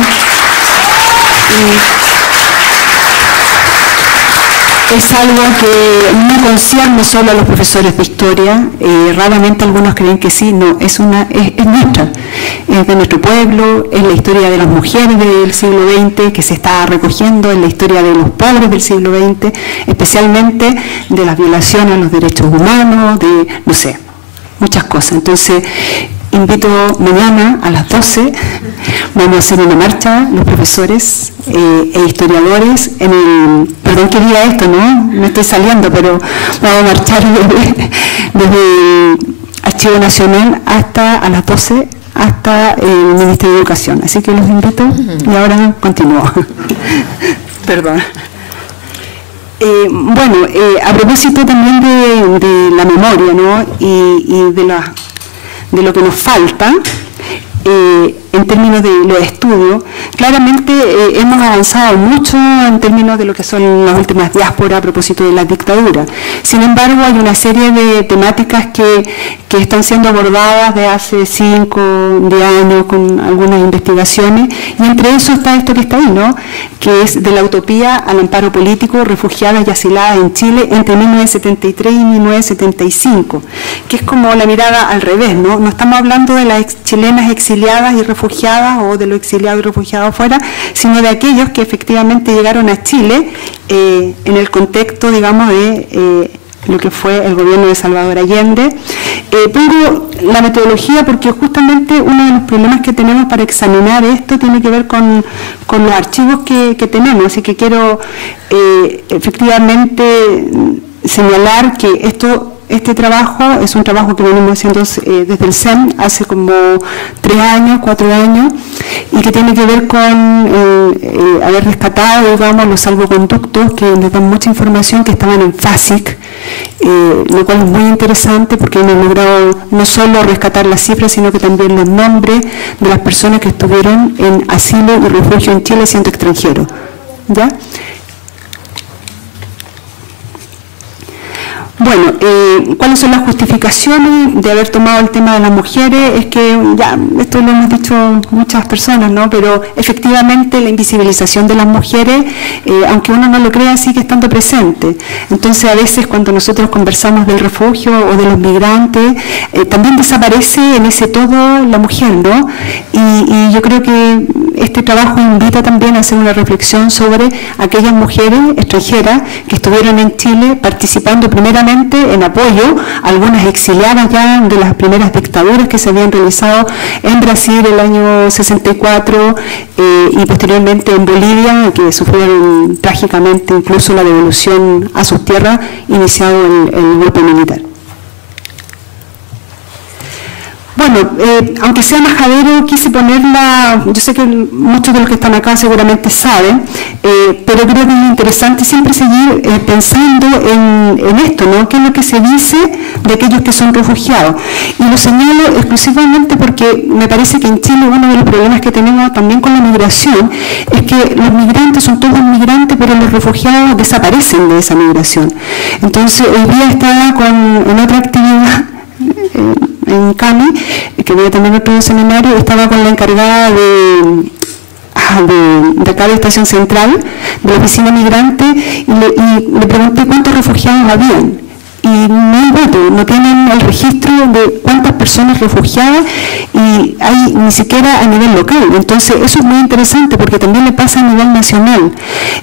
Es algo que no concierne solo a los profesores de historia, raramente algunos creen que sí, no, es nuestra, es de nuestro pueblo, es la historia de las mujeres del siglo XX que se está recogiendo, es la historia de los pobres del siglo XX, especialmente de las violaciones a los derechos humanos, de, no sé, muchas cosas. Entonces, invito mañana a las 12, vamos a hacer una marcha, los profesores e historiadores, en el, perdón que diga esto, ¿no? Me estoy saliendo, pero vamos a marchar desde el Archivo Nacional hasta a las 12, hasta el Ministerio de Educación. Así que los invito y ahora continúo. Perdón. Bueno, a propósito también de la memoria, ¿no? Y de lo que nos falta en términos de los estudios, claramente hemos avanzado mucho en términos de lo que son las últimas diásporas a propósito de la dictadura. Sin embargo, hay una serie de temáticas que están siendo abordadas de hace 5, 10 años con algunas investigaciones, y entre eso está esto que está ahí, ¿no? Que es de la utopía al amparo político, refugiadas y asiladas en Chile entre 1973 y 1975, que es como la mirada al revés, ¿no? No estamos hablando de las chilenas exiliadas y refugiadas o de los exiliados y refugiados afuera, sino de aquellos que efectivamente llegaron a Chile en el contexto, digamos, de lo que fue el gobierno de Salvador Allende. Pero la metodología, porque justamente uno de los problemas que tenemos para examinar esto tiene que ver con los archivos que tenemos, así que quiero efectivamente señalar que este trabajo es un trabajo que venimos haciendo desde el CEM hace como 3 años, 4 años, y que tiene que ver con haber rescatado, digamos, los salvoconductos que nos dan mucha información que estaban en FASIC, lo cual es muy interesante porque hemos logrado no solo rescatar las cifras, sino que también los nombres de las personas que estuvieron en asilo y refugio en Chile siendo extranjeros, ¿ya? Bueno, ¿cuáles son las justificaciones de haber tomado el tema de las mujeres? Es que ya, esto lo hemos dicho muchas personas, ¿no? Pero efectivamente la invisibilización de las mujeres, aunque uno no lo crea, sigue estando presente. Entonces a veces cuando nosotros conversamos del refugio o de los migrantes, también desaparece en ese todo la mujer, ¿no? Y yo creo que este trabajo invita también a hacer una reflexión sobre aquellas mujeres extranjeras que estuvieron en Chile participando primeramente en apoyo a algunas exiliadas ya de las primeras dictaduras que se habían realizado en Brasil el año 64 y posteriormente en Bolivia, que sufrieron trágicamente incluso la devolución a sus tierras iniciado el golpe militar. Bueno, aunque sea majadero, quise ponerla, yo sé que muchos de los que están acá seguramente saben, pero creo que es interesante siempre seguir pensando en esto, ¿no? ¿Qué es lo que se dice de aquellos que son refugiados? Y lo señalo exclusivamente porque me parece que en Chile uno de los problemas que tenemos también con la migración es que los migrantes son todos migrantes, pero los refugiados desaparecen de esa migración. Entonces, hoy día estaba en otra actividad, en CAMI, que voy a tener otro seminario, estaba con la encargada de acá de Estación Central, de la oficina migrante, y le pregunté cuántos refugiados habían. Y no hay voto, no tienen el registro de cuántas personas refugiadas y hay ni siquiera a nivel local. Entonces eso es muy interesante porque también le pasa a nivel nacional.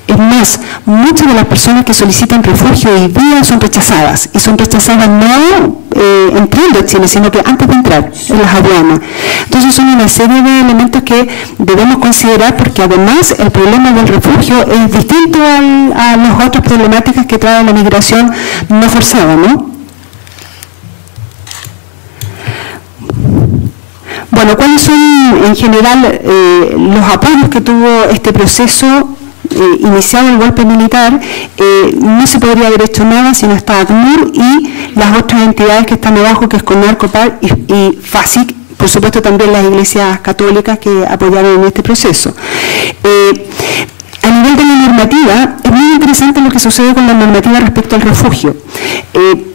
Es más, muchas de las personas que solicitan refugio hoy día son rechazadas, y son rechazadas no entrando a Chile, sino que antes de entrar en las aduanas. Entonces son una serie de elementos que debemos considerar, porque además el problema del refugio es distinto a las otras problemáticas que trae la migración no forzada, ¿no? Bueno, ¿cuáles son en general los apoyos que tuvo este proceso? Iniciado el golpe militar, no se podría haber hecho nada si no está ACNUR y las otras entidades que están debajo, que es CONAR, COPAR y FASIC, por supuesto también las iglesias católicas que apoyaron en este proceso. A nivel de la normativa, es muy interesante lo que sucede con la normativa respecto al refugio.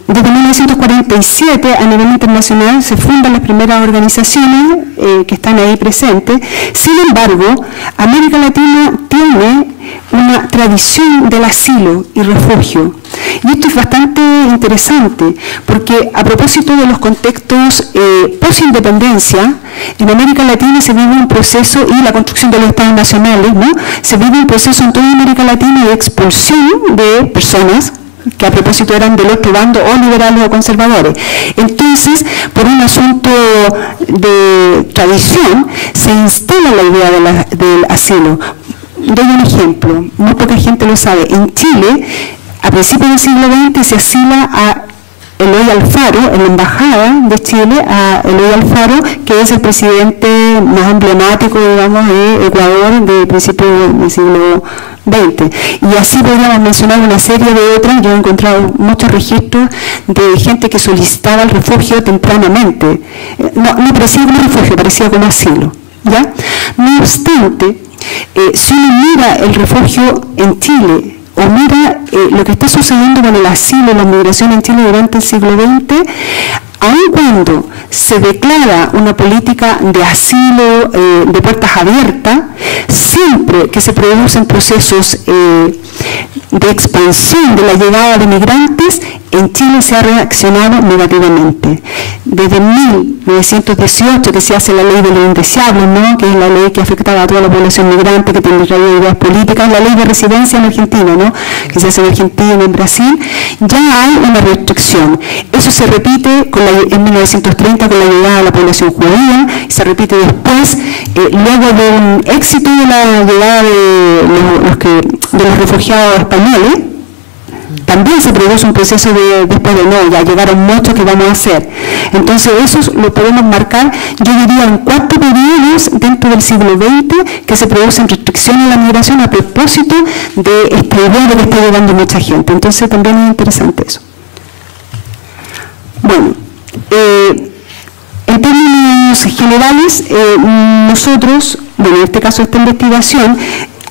Desde 1947, a nivel internacional, se fundan las primeras organizaciones que están ahí presentes. Sin embargo, América Latina tiene una tradición del asilo y refugio. Y esto es bastante interesante, porque a propósito de los contextos post-independencia, en América Latina se vive un proceso, y la construcción de los estados nacionales, ¿no? Se vive un proceso en toda América Latina de expulsión de personas que a propósito eran del otro bando, o liberales o conservadores. Entonces, por un asunto de tradición, se instala la idea del asilo. Doy un ejemplo, muy poca gente lo sabe. En Chile, a principios del siglo XX, se asila a Eloy Alfaro, en la embajada de Chile, a Eloy Alfaro, que es el presidente más emblemático, digamos, de Ecuador de principios del siglo XX. Y así podríamos mencionar una serie de otras. Yo he encontrado muchos registros de gente que solicitaba el refugio tempranamente. No parecía como refugio, parecía como asilo, ¿ya? No obstante, si uno mira el refugio en Chile, o mira lo que está sucediendo con el asilo y la migración en Chile durante el siglo XX, aun cuando se declara una política de asilo de puertas abiertas, siempre que se producen procesos de expansión de la llegada de migrantes, en Chile se ha reaccionado negativamente. Desde 1918, que se hace la ley de los indeseables, ¿no? Que es la ley que afectaba a toda la población migrante, que tiene ideas políticas, la ley de residencia en Argentina, ¿no? Que se hace en Argentina, en Brasil, ya hay una restricción. Eso se repite en 1930 con la llegada de la población judía, y se repite después, luego de un éxito de la llegada de los refugiados españoles. También se produce un proceso después de no, ya llegaron muchos, que vamos a hacer. Entonces eso lo podemos marcar, yo diría, en 4 periodos dentro del siglo XX que se producen restricciones a la migración a propósito de esta idea de que está llegando mucha gente. Entonces también es interesante eso. Bueno, en términos generales, nosotros, bueno, en este caso esta investigación,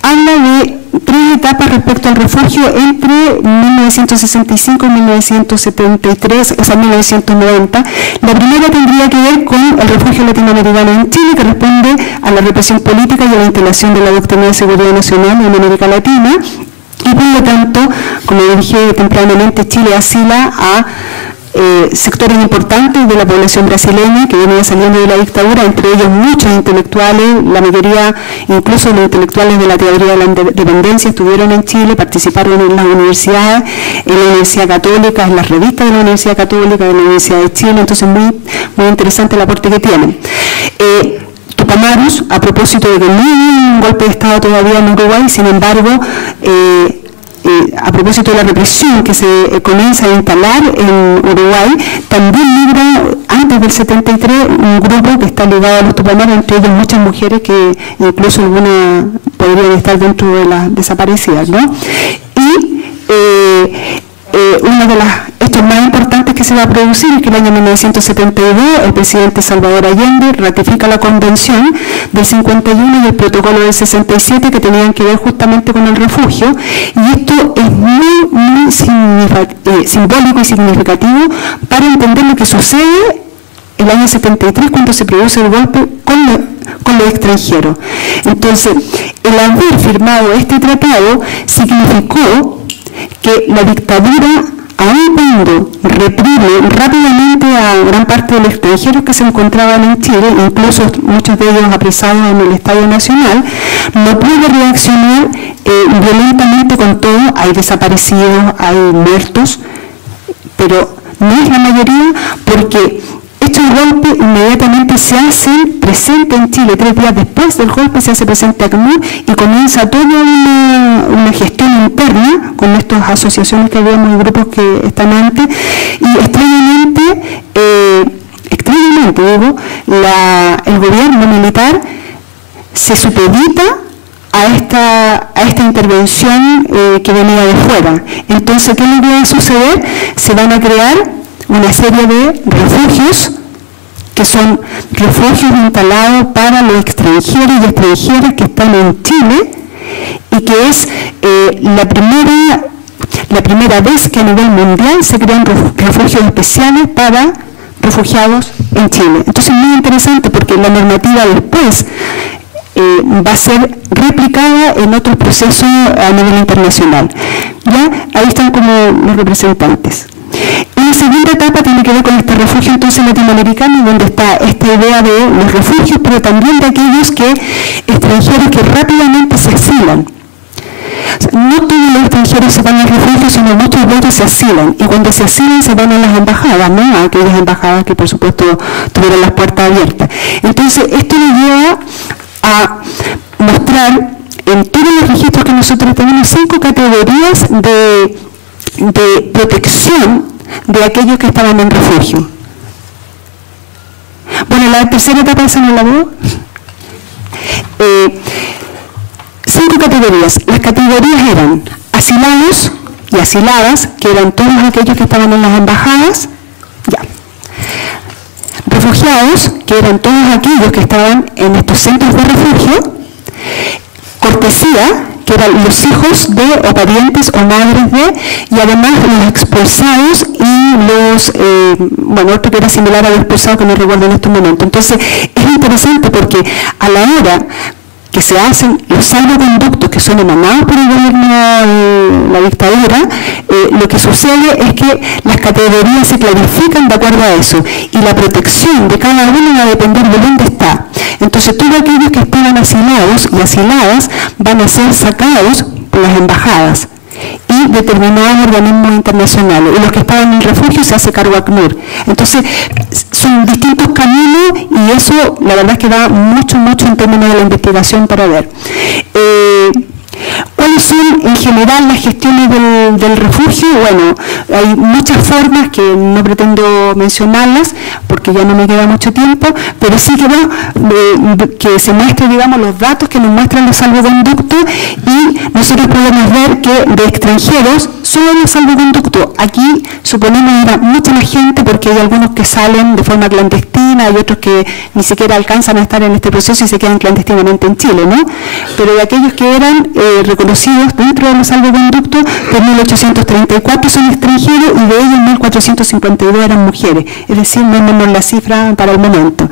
habla de tres etapas respecto al refugio entre 1965 y 1973, o sea, 1990. La primera tendría que ver con el refugio latinoamericano en Chile, que responde a la represión política y a la instalación de la doctrina de seguridad nacional en América Latina. Y por lo tanto, como dije tempranamente, Chile asila a sectores importantes de la población brasileña que venía saliendo de la dictadura, entre ellos muchos intelectuales, la mayoría, incluso los intelectuales de la teoría de la dependencia, estuvieron en Chile, participaron en las universidades, en la Universidad Católica, en las revistas de la Universidad Católica, de la Universidad de Chile, entonces muy interesante el aporte que tienen. Tupamaros, a propósito de que no hay un golpe de Estado todavía en Uruguay, sin embargo, a propósito de la represión que se comienza a instalar en Uruguay, también migra antes del 73 un grupo que está ligado a los Tupamaros, entre ellos muchas mujeres que incluso algunas podrían estar dentro de las desaparecidas, ¿no? Y uno de los hechos más importantes que se va a producir es que el año 1972 el presidente Salvador Allende ratifica la convención del 51 y el protocolo del 67 que tenían que ver justamente con el refugio, y esto es muy simbólico y significativo para entender lo que sucede el año 73 cuando se produce el golpe con los extranjeros. Entonces, el haber firmado este tratado significó que la dictadura, aun cuando reprime rápidamente a gran parte de los extranjeros que se encontraban en Chile, incluso muchos de ellos apresados en el Estadio Nacional, no puede reaccionar violentamente con todo. Hay desaparecidos, hay muertos, pero no es la mayoría, porque estos golpes inmediatamente se hacen presente en Chile. 3 días después del golpe se hace presente ACNUR y comienza toda una gestión interna con estas asociaciones que habíamos y grupos que están antes, y extrañamente digo, el gobierno militar se supedita a esta intervención que venía de fuera. Entonces, ¿qué es lo que va a suceder? Se van a crear una serie de refugios que son refugios instalados para los extranjeros y extranjeras que están en Chile, y que es la primera vez que a nivel mundial se crean refugios especiales para refugiados en Chile. Entonces es muy interesante porque la normativa después va a ser replicada en otros procesos a nivel internacional. ¿Ya? Ahí están como los representantes. En la segunda etapa tiene que ver con este refugio entonces latinoamericano, donde está esta idea de los refugios, pero también de aquellos extranjeros que rápidamente se asilan. O sea, no todos los extranjeros se van al refugio, sino muchos de ellos se asilan, y cuando se asilan se van a las embajadas, ¿no? A aquellas embajadas que por supuesto tuvieron las puertas abiertas. Entonces esto nos lleva a mostrar en todos los registros que nosotros tenemos 5 categorías de protección de aquellos que estaban en refugio. Bueno, la tercera etapa esa no la veo. 5 categorías. Las categorías eran asilados y asiladas, que eran todos aquellos que estaban en las embajadas. Ya. Refugiados, que eran todos aquellos que estaban en estos centros de refugio. Cortesía, que eran los hijos de o parientes o madres de, y además los expulsados y los, otro que era similar a los expulsados que no recuerdo en estos momentos. Entonces es interesante porque a la hora que se hacen los salvoconductos que son emanados por el gobierno, la dictadura, lo que sucede es que las categorías se clarifican de acuerdo a eso, y la protección de cada uno va a depender de dónde está. Entonces todos aquellos que estaban asilados y asiladas van a ser sacados por las embajadas y determinados organismos internacionales, y los que estaban en refugio se hace cargo ACNUR. Entonces son distintos caminos, y eso la verdad es que da mucho en términos de la investigación para ver. ¿Cuáles son en general las gestiones del refugio? Bueno, hay muchas formas que no pretendo mencionarlas porque ya no me queda mucho tiempo, pero sí que se muestren, digamos, los datos que nos muestran los salvoconductos, y nosotros podemos ver que de extranjeros solo los salvoconductos. Aquí suponemos era mucha más gente porque hay algunos que salen de forma clandestina, hay otros que ni siquiera alcanzan a estar en este proceso y se quedan clandestinamente en Chile, ¿no? Pero de aquellos que eran reconocidos reconocidos dentro de los salvoconductos, de 1.834 son extranjeros y de ellos 1.452 eran mujeres, es decir, no es menor la cifra para el momento.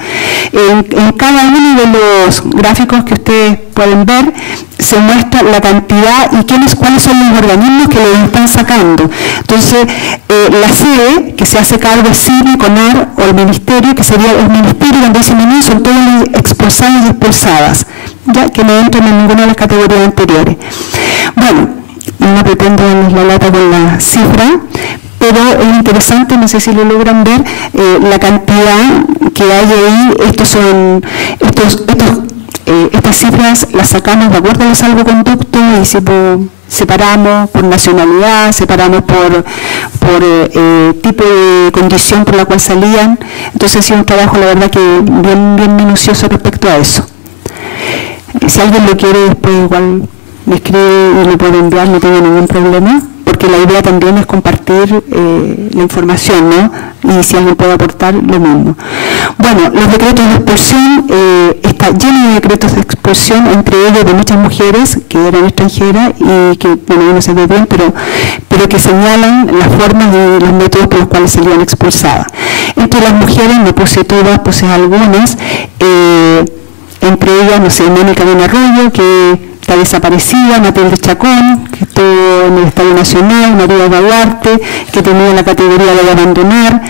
En cada uno de los gráficos que ustedes pueden ver, se muestra la cantidad y cuáles son los organismos que los están sacando. Entonces, la sede que se hace cargo es CINE, CONAR o el Ministerio, que sería el Ministerio donde dice menú, son todos los expulsados y expulsadas, ya que no entran en ninguna de las categorías anteriores. Bueno, no pretendo darles la lata con la cifra, pero es interesante, no sé si lo logran ver, la cantidad que hay ahí. Estas cifras las sacamos de acuerdo a los salvoconductos y separamos por nacionalidad, separamos por tipo de condición por la cual salían. Entonces ha sido un trabajo, la verdad, que bien minucioso respecto a eso. Si alguien lo quiere, después igual me escribe y lo puede enviar, no tengo ningún problema, porque la idea también es compartir la información, ¿no? Y si alguien puede aportar, lo mismo. Bueno, los decretos de expulsión, está lleno de decretos de expulsión, entre ellos de muchas mujeres que eran extranjeras y que, bueno, no se ve bien, pero que señalan las formas y los métodos por los cuales salían expulsadas. Entre las mujeres, no puse todas, puse algunas, entre ellas, no sé, Mónica de Arroyo, que está desaparecida, Matilde Chacón, que estuvo en el Estadio Nacional, María Baluarte, que tenía la categoría de abandonar,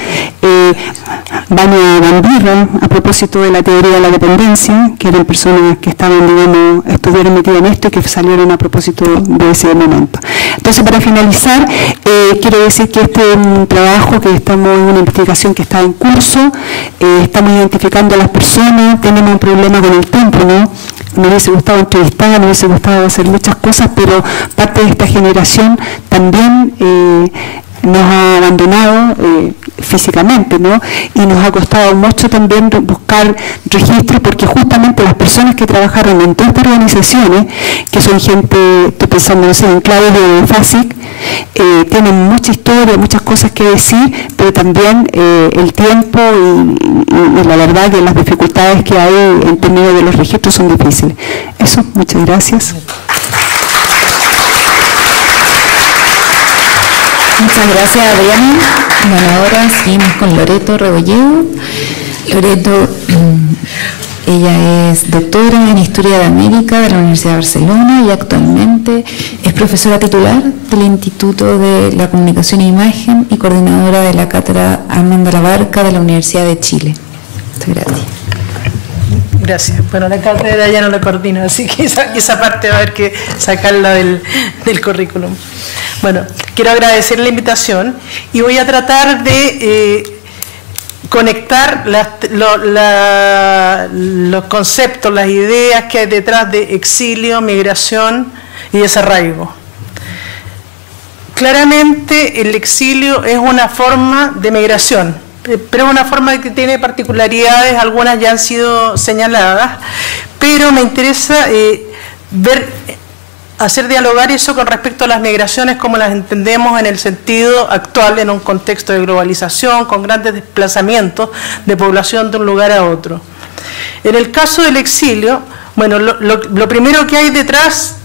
Vania Gambirra, a propósito de la teoría de la dependencia, que eran personas que estaban, digamos, estuvieron metidas en esto y que salieron a propósito de ese momento. Entonces, para finalizar, quiero decir que este es un trabajo que estamos en una investigación que está en curso, estamos identificando a las personas, tenemos un problema con el tiempo, ¿no? Me hubiese gustado entrevistar, me hubiese gustado hacer muchas cosas, pero parte de esta generación también nos ha abandonado físicamente, ¿no? Y nos ha costado mucho también buscar registros, porque justamente las personas que trabajaron en todas estas organizaciones, que son gente, estoy pensando, no sé, en clave de FASIC, tienen mucha historia, muchas cosas que decir, pero también el tiempo y la verdad que las dificultades que hay en términos de los registros son difíciles. Eso, muchas gracias. Muchas gracias, Adriana. Bueno, ahora seguimos con Loreto Rebolledo. Loreto, ella es doctora en Historia de América de la Universidad de Barcelona y actualmente es profesora titular del Instituto de la Comunicación e Imagen y coordinadora de la cátedra Armando Labarca de la Universidad de Chile. Muchas gracias. Gracias. Bueno, la cátedra ya no la coordino, así que esa parte va a haber que sacarla del currículum. Bueno, quiero agradecer la invitación y voy a tratar de conectar los conceptos, las ideas que hay detrás de exilio, migración y desarraigo. Claramente el exilio es una forma de migración, pero es una forma que tiene particularidades, algunas ya han sido señaladas, pero me interesa hacer dialogar eso con respecto a las migraciones como las entendemos en el sentido actual, en un contexto de globalización, con grandes desplazamientos de población de un lugar a otro. En el caso del exilio, bueno, lo primero que hay detrás,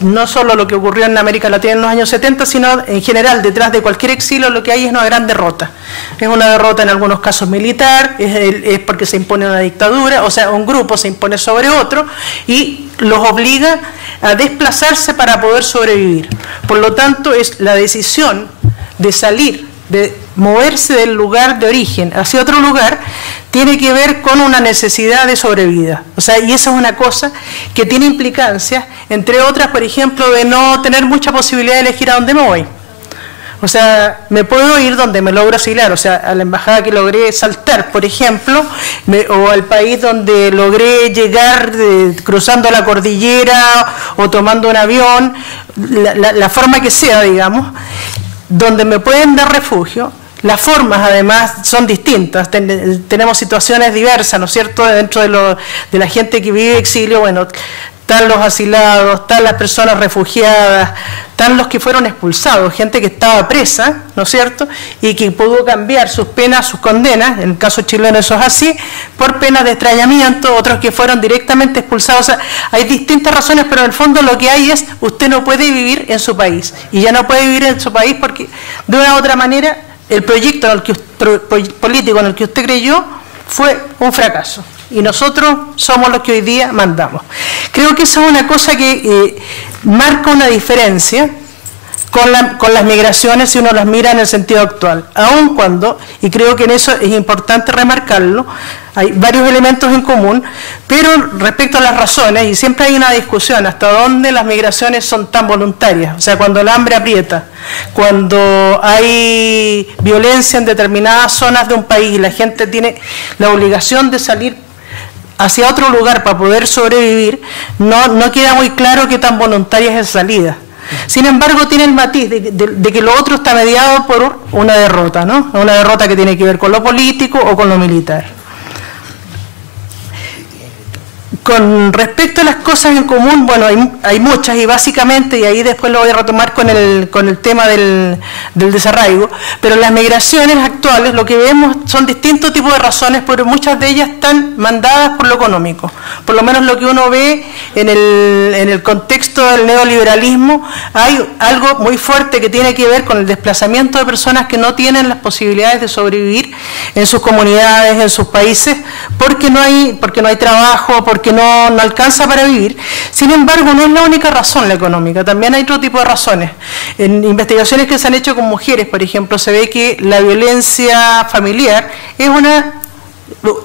no solo lo que ocurrió en América Latina en los años 70, sino en general detrás de cualquier exilio lo que hay es una gran derrota. Es una derrota en algunos casos militar, es porque se impone una dictadura, o sea, un grupo se impone sobre otro y los obliga a desplazarse para poder sobrevivir. Por lo tanto, es la decisión de salir, de moverse del lugar de origen hacia otro lugar, tiene que ver con una necesidad de sobrevida. O sea, y esa es una cosa que tiene implicancias, entre otras, por ejemplo, de no tener mucha posibilidad de elegir a dónde me voy. O sea, me puedo ir donde me logro asilar, o sea, a la embajada que logré saltar, por ejemplo, o al país donde logré llegar cruzando la cordillera o tomando un avión, la forma que sea, digamos, donde me pueden dar refugio. Las formas, además, son distintas. Tenemos situaciones diversas, ¿no es cierto?, dentro de la gente que vive exilio. Bueno, están los asilados, están las personas refugiadas, están los que fueron expulsados, gente que estaba presa, ¿no es cierto?, y que pudo cambiar sus penas, sus condenas, en el caso chileno eso es así, por penas de extrañamiento, otros que fueron directamente expulsados. O sea, hay distintas razones, pero en el fondo lo que hay es, usted no puede vivir en su país, y ya no puede vivir en su país porque de una u otra manera el proyecto político en el que usted creyó fue un fracaso. Y nosotros somos los que hoy día mandamos. Creo que eso es una cosa que marca una diferencia con las migraciones si uno las mira en el sentido actual. Aun cuando, y creo que en eso es importante remarcarlo, hay varios elementos en común, pero respecto a las razones, y siempre hay una discusión hasta dónde las migraciones son tan voluntarias. O sea, cuando el hambre aprieta, cuando hay violencia en determinadas zonas de un país y la gente tiene la obligación de salir hacia otro lugar para poder sobrevivir, no queda muy claro qué tan voluntaria es esa salida. Sin embargo, tiene el matiz de que lo otro está mediado por una derrota, ¿no? Una derrota que tiene que ver con lo político o con lo militar. Con respecto a las cosas en común, bueno, hay muchas, y básicamente, y ahí después lo voy a retomar con el tema del desarraigo, pero las migraciones actuales lo que vemos son distintos tipos de razones, pero muchas de ellas están mandadas por lo económico. Por lo menos lo que uno ve en el contexto del neoliberalismo, hay algo muy fuerte que tiene que ver con el desplazamiento de personas que no tienen las posibilidades de sobrevivir en sus comunidades, en sus países, porque no hay trabajo, porque no alcanza para vivir. Sin embargo, no es la única razón la económica, también hay otro tipo de razones. En investigaciones que se han hecho con mujeres, por ejemplo, se ve que la violencia familiar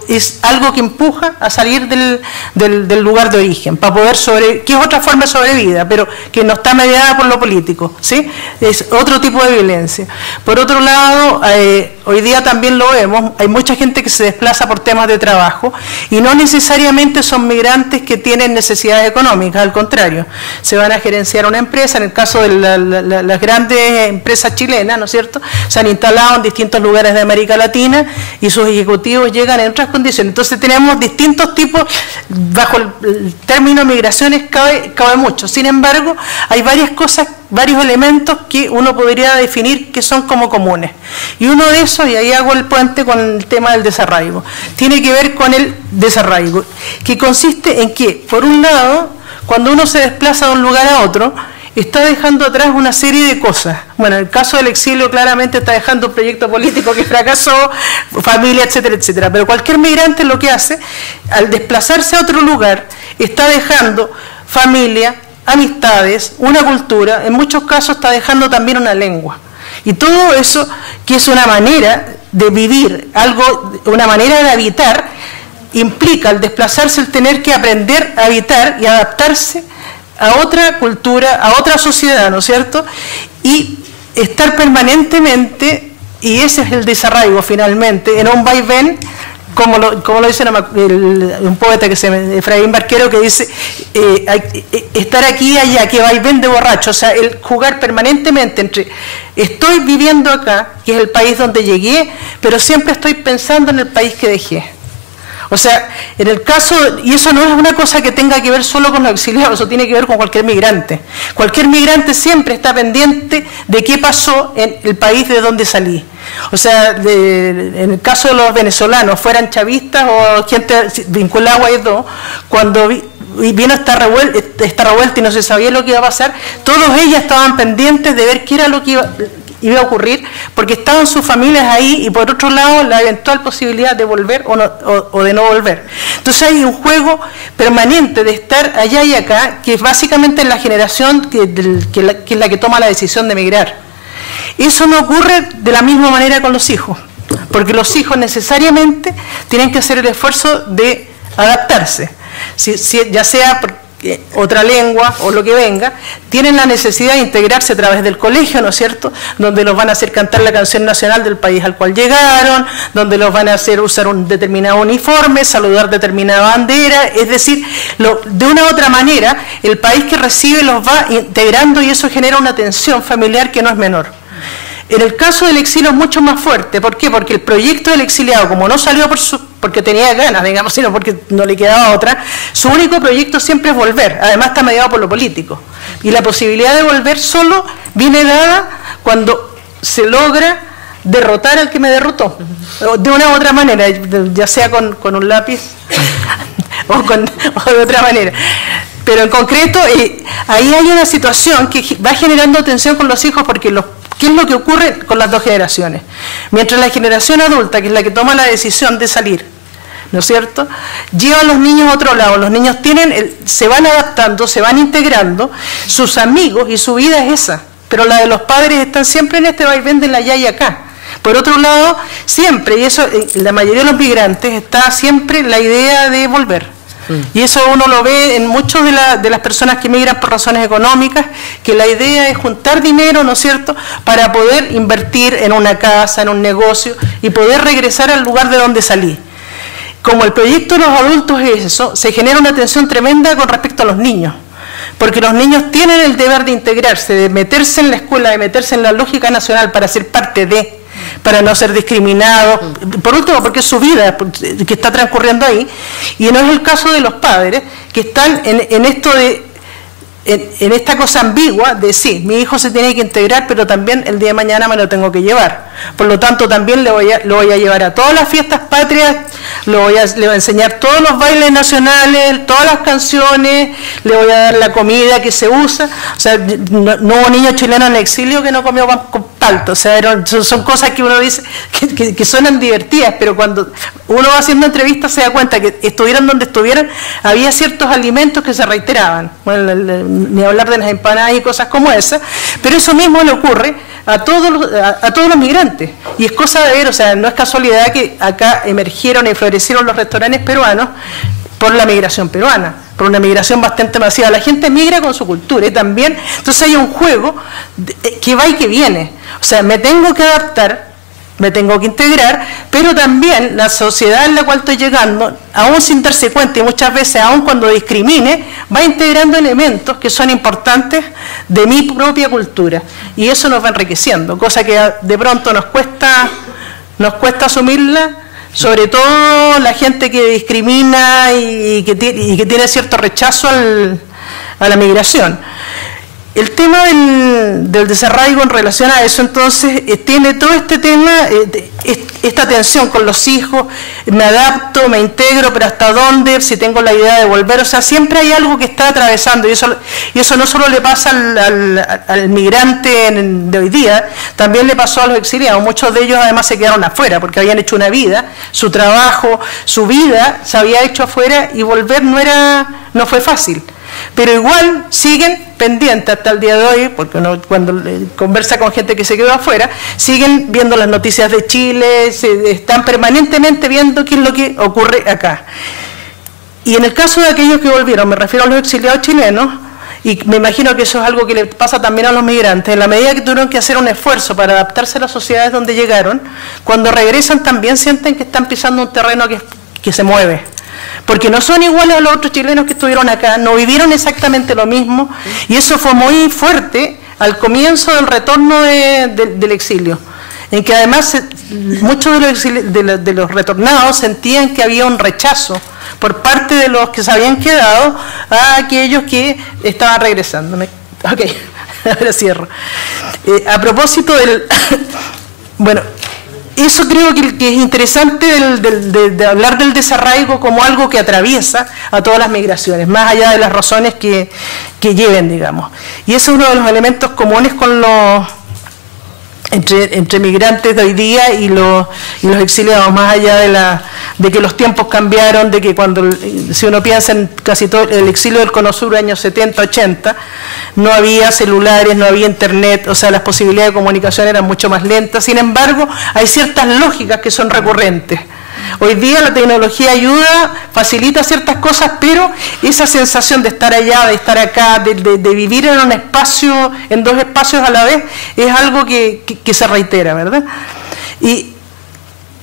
es algo que empuja a salir del lugar de origen, para poder que es otra forma de sobrevida, pero que no está mediada por lo político, ¿sí? Es otro tipo de violencia. Por otro lado, hoy día también lo vemos, hay mucha gente que se desplaza por temas de trabajo, y no necesariamente son migrantes que tienen necesidades económicas, al contrario, se van a gerenciar una empresa, en el caso de las grandes empresas chilenas, ¿no es cierto?, se han instalado en distintos lugares de América Latina, y sus ejecutivos llegan en otras condiciones. Entonces tenemos distintos tipos, bajo el término migraciones cabe mucho. Sin embargo, hay varias cosas, varios elementos que uno podría definir que son como comunes. Y uno de esos, y ahí hago el puente con el tema del desarraigo, tiene que ver con el desarraigo, que consiste en que, por un lado, cuando uno se desplaza de un lugar a otro, está dejando atrás una serie de cosas. Bueno, en el caso del exilio claramente está dejando un proyecto político que fracasó, familia, etcétera, etcétera. Pero cualquier migrante lo que hace, al desplazarse a otro lugar, está dejando familia, amistades, una cultura, en muchos casos está dejando también una lengua. Y todo eso, que es una manera de vivir, una manera de habitar, implica al desplazarse el tener que aprender a habitar y adaptarse a otra cultura, a otra sociedad, ¿no es cierto? Y estar permanentemente, y ese es el desarraigo finalmente, en un vaivén, como lo dice un poeta, Efraín Barquero, que dice estar aquí y allá, que vaivén de borracho, o sea, el jugar permanentemente entre estoy viviendo acá, que es el país donde llegué, pero siempre estoy pensando en el país que dejé. O sea, en el caso, y eso no es una cosa que tenga que ver solo con los exiliados, eso tiene que ver con cualquier migrante. Cualquier migrante siempre está pendiente de qué pasó en el país de donde salí. O sea, en el caso de los venezolanos, fueran chavistas o gente vinculada a Guaidó, cuando vino esta revuelta y no se sabía lo que iba a pasar, todos ellos estaban pendientes de ver qué era lo que iba a ocurrir, porque estaban sus familias ahí, y por otro lado la eventual posibilidad de volver o de no volver. Entonces hay un juego permanente de estar allá y acá, que es básicamente la generación que es la que toma la decisión de emigrar. Eso no ocurre de la misma manera con los hijos, porque los hijos necesariamente tienen que hacer el esfuerzo de adaptarse, ya sea otra lengua o lo que venga, tienen la necesidad de integrarse a través del colegio, ¿no es cierto?, donde los van a hacer cantar la canción nacional del país al cual llegaron, donde los van a hacer usar un determinado uniforme, saludar determinada bandera, es decir, de una u otra manera el país que recibe los va integrando, y eso genera una tensión familiar que no es menor. En el caso del exilio es mucho más fuerte. ¿Por qué? Porque el proyecto del exiliado, como no salió porque tenía ganas, digamos, sino porque no le quedaba otra, su único proyecto siempre es volver. Además está mediado por lo político. Y la posibilidad de volver solo viene dada cuando se logra derrotar al que me derrotó. De una u otra manera, ya sea con un lápiz o de otra manera. Pero en concreto, ahí hay una situación que va generando tensión con los hijos, porque ¿qué es lo que ocurre con las dos generaciones? Mientras la generación adulta, que es la que toma la decisión de salir, ¿no es cierto?, lleva a los niños a otro lado. Los niños se van adaptando, se van integrando, sus amigos y su vida es esa. Pero la de los padres están siempre en este vaivén de la allá y acá. Por otro lado, siempre, y eso, la mayoría de los migrantes, está siempre la idea de volver. Y eso uno lo ve en muchas de las personas que migran por razones económicas, que la idea es juntar dinero, ¿no es cierto?, para poder invertir en una casa, en un negocio, y poder regresar al lugar de donde salí. Como el proyecto de los adultos es eso, se genera una tensión tremenda con respecto a los niños, porque los niños tienen el deber de integrarse, de meterse en la escuela, de meterse en la lógica nacional para ser parte de, para no ser discriminados, por último porque es su vida que está transcurriendo ahí, y no es el caso de los padres que están en esto de, en esta cosa ambigua de sí, mi hijo se tiene que integrar, pero también el día de mañana me lo tengo que llevar, por lo tanto también lo voy a llevar a todas las fiestas patrias, le voy a enseñar todos los bailes nacionales, todas las canciones, le voy a dar la comida que se usa. O sea, no hubo niño chileno en el exilio que no comió pan con palta. O sea, son cosas que uno dice que suenan divertidas, pero cuando uno va haciendo entrevistas se da cuenta que estuvieran donde estuvieran, había ciertos alimentos que se reiteraban. Bueno, ni hablar de las empanadas y cosas como esas, pero eso mismo le ocurre a todos los migrantes. Y es cosa de ver, o sea, no es casualidad que acá emergieron y florecieron los restaurantes peruanos por la migración peruana, por una migración bastante masiva. La gente migra con su cultura y también, entonces hay un juego que va y que viene. O sea, me tengo que adaptar, me tengo que integrar, pero también la sociedad en la cual estoy llegando, aún sin darse cuenta y muchas veces aún cuando discrimine, va integrando elementos que son importantes de mi propia cultura, y eso nos va enriqueciendo, cosa que de pronto nos cuesta asumirla, sobre todo la gente que discrimina y que tiene cierto rechazo a la migración. El tema del desarraigo en relación a eso, entonces, tiene todo este tema, esta tensión con los hijos, me adapto, me integro, pero ¿hasta dónde? Si tengo la idea de volver, o sea, siempre hay algo que está atravesando, y eso no solo le pasa al migrante de hoy día, también le pasó a los exiliados. Muchos de ellos además se quedaron afuera, porque habían hecho una vida, su trabajo, su vida se había hecho afuera, y volver no fue fácil. Pero igual siguen pendientes hasta el día de hoy, porque uno cuando conversa con gente que se quedó afuera, siguen viendo las noticias de Chile, están permanentemente viendo qué es lo que ocurre acá. Y en el caso de aquellos que volvieron, me refiero a los exiliados chilenos, y me imagino que eso es algo que le pasa también a los migrantes, en la medida que tuvieron que hacer un esfuerzo para adaptarse a las sociedades donde llegaron, cuando regresan también sienten que están pisando un terreno que se mueve. Porque no son iguales a los otros chilenos que estuvieron acá, no vivieron exactamente lo mismo, y eso fue muy fuerte al comienzo del exilio, en que además muchos de los retornados sentían que había un rechazo por parte de los que se habían quedado a aquellos que estaban regresando. Ok, ahora cierro. A propósito del... bueno, eso creo que es interesante de hablar del desarraigo como algo que atraviesa a todas las migraciones, más allá de las razones que lleven, digamos. Y eso es uno de los elementos comunes con entre migrantes de hoy día y los exiliados, más allá de que los tiempos cambiaron, de que si uno piensa en casi todo el exilio del Cono Sur, años 70, 80, no había celulares, no había internet, o sea, las posibilidades de comunicación eran mucho más lentas. Sin embargo, hay ciertas lógicas que son recurrentes. Hoy día la tecnología ayuda, facilita ciertas cosas, pero esa sensación de estar allá, de estar acá, de vivir en un espacio, en dos espacios a la vez, es algo que se reitera, ¿verdad? Y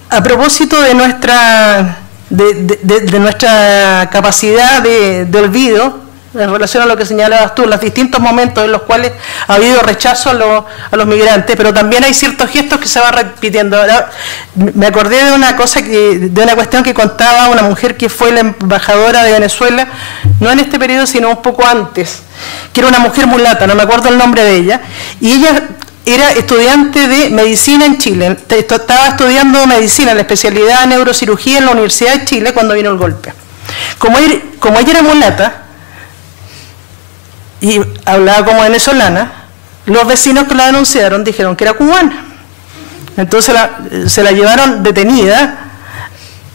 a propósito de nuestra capacidad de olvido, en relación a lo que señalabas tú, los distintos momentos en los cuales ha habido rechazo a los migrantes, pero también hay ciertos gestos que se van repitiendo. Ahora, me acordé de una cosa, de una cuestión que contaba una mujer que fue la embajadora de Venezuela, no en este periodo, sino un poco antes, que era una mujer mulata, no me acuerdo el nombre de ella, y ella era estudiante de medicina en Chile, estaba estudiando medicina, la especialidad en neurocirugía en la Universidad de Chile cuando vino el golpe. Como ella era mulata y hablaba como venezolana, los vecinos que la denunciaron dijeron que era cubana. Entonces se la llevaron detenida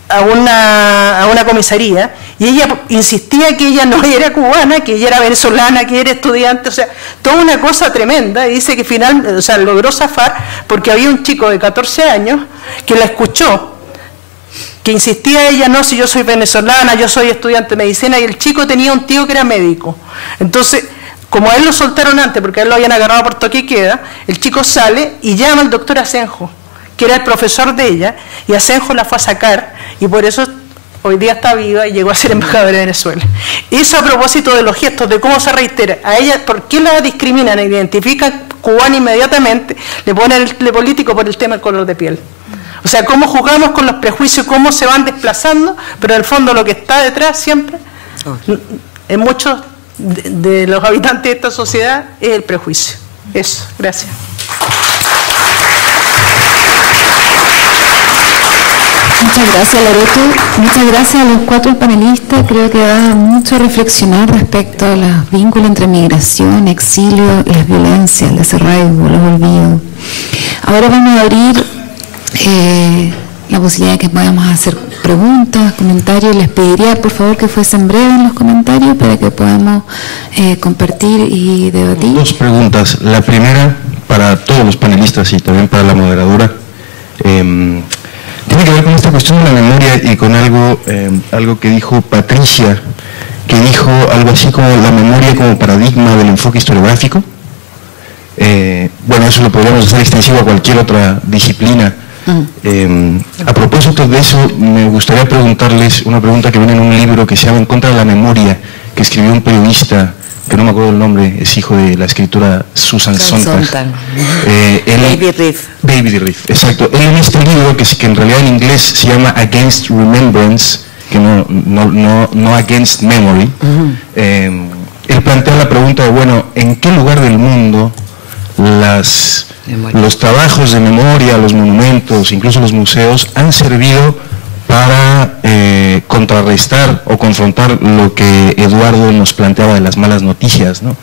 a una comisaría y ella insistía que ella no era cubana, que ella era venezolana, que era estudiante, o sea, toda una cosa tremenda, y dice que finalmente, o sea, logró zafar porque había un chico de 14 años que la escuchó, que insistía ella, no, si yo soy venezolana, yo soy estudiante de medicina, y el chico tenía un tío que era médico. Entonces, como a él lo soltaron antes, porque a él lo habían agarrado por toque y queda, el chico sale y llama al doctor Asenjo, que era el profesor de ella, y Asenjo la fue a sacar, y por eso hoy día está viva y llegó a ser embajadora de Venezuela. Eso a propósito de los gestos, de cómo se reitera. A ella, ¿por qué la discriminan? Identifican cubana inmediatamente, le ponen el político por el tema del color de piel. O sea, cómo jugamos con los prejuicios, cómo se van desplazando, pero en el fondo lo que está detrás siempre, en muchos de los habitantes de esta sociedad, es el prejuicio. Eso, gracias. Muchas gracias, Loreto. Muchas gracias a los 4 panelistas. Creo que da mucho a reflexionar respecto a los vínculos entre migración, exilio, las violencias, el desarraigo, los olvidos. Ahora vamos a abrir la posibilidad de que podamos hacer preguntas, comentarios. Les pediría, por favor, que fuesen breves en los comentarios para que podamos compartir y debatir. 2 preguntas. La primera, para todos los panelistas y también para la moderadora. Tiene que ver con esta cuestión de la memoria y con algo que dijo Patricia, que dijo algo así como la memoria como paradigma del enfoque historiográfico. Bueno, eso lo podríamos hacer extensivo a cualquier otra disciplina. A propósito de eso, me gustaría preguntarles una pregunta que viene en un libro que se llama En contra de la memoria, que escribió un periodista, que no me acuerdo el nombre, es hijo de la escritora Susan Sontag. David Riff. David Riff, exacto. Él en este libro, que en realidad en inglés se llama Against Remembrance, que no Against Memory, él plantea la pregunta de, bueno, ¿en qué lugar del mundo los trabajos de memoria, los monumentos, incluso los museos, han servido para contrarrestar o confrontar lo que Eduardo nos planteaba de las malas noticias, ¿no?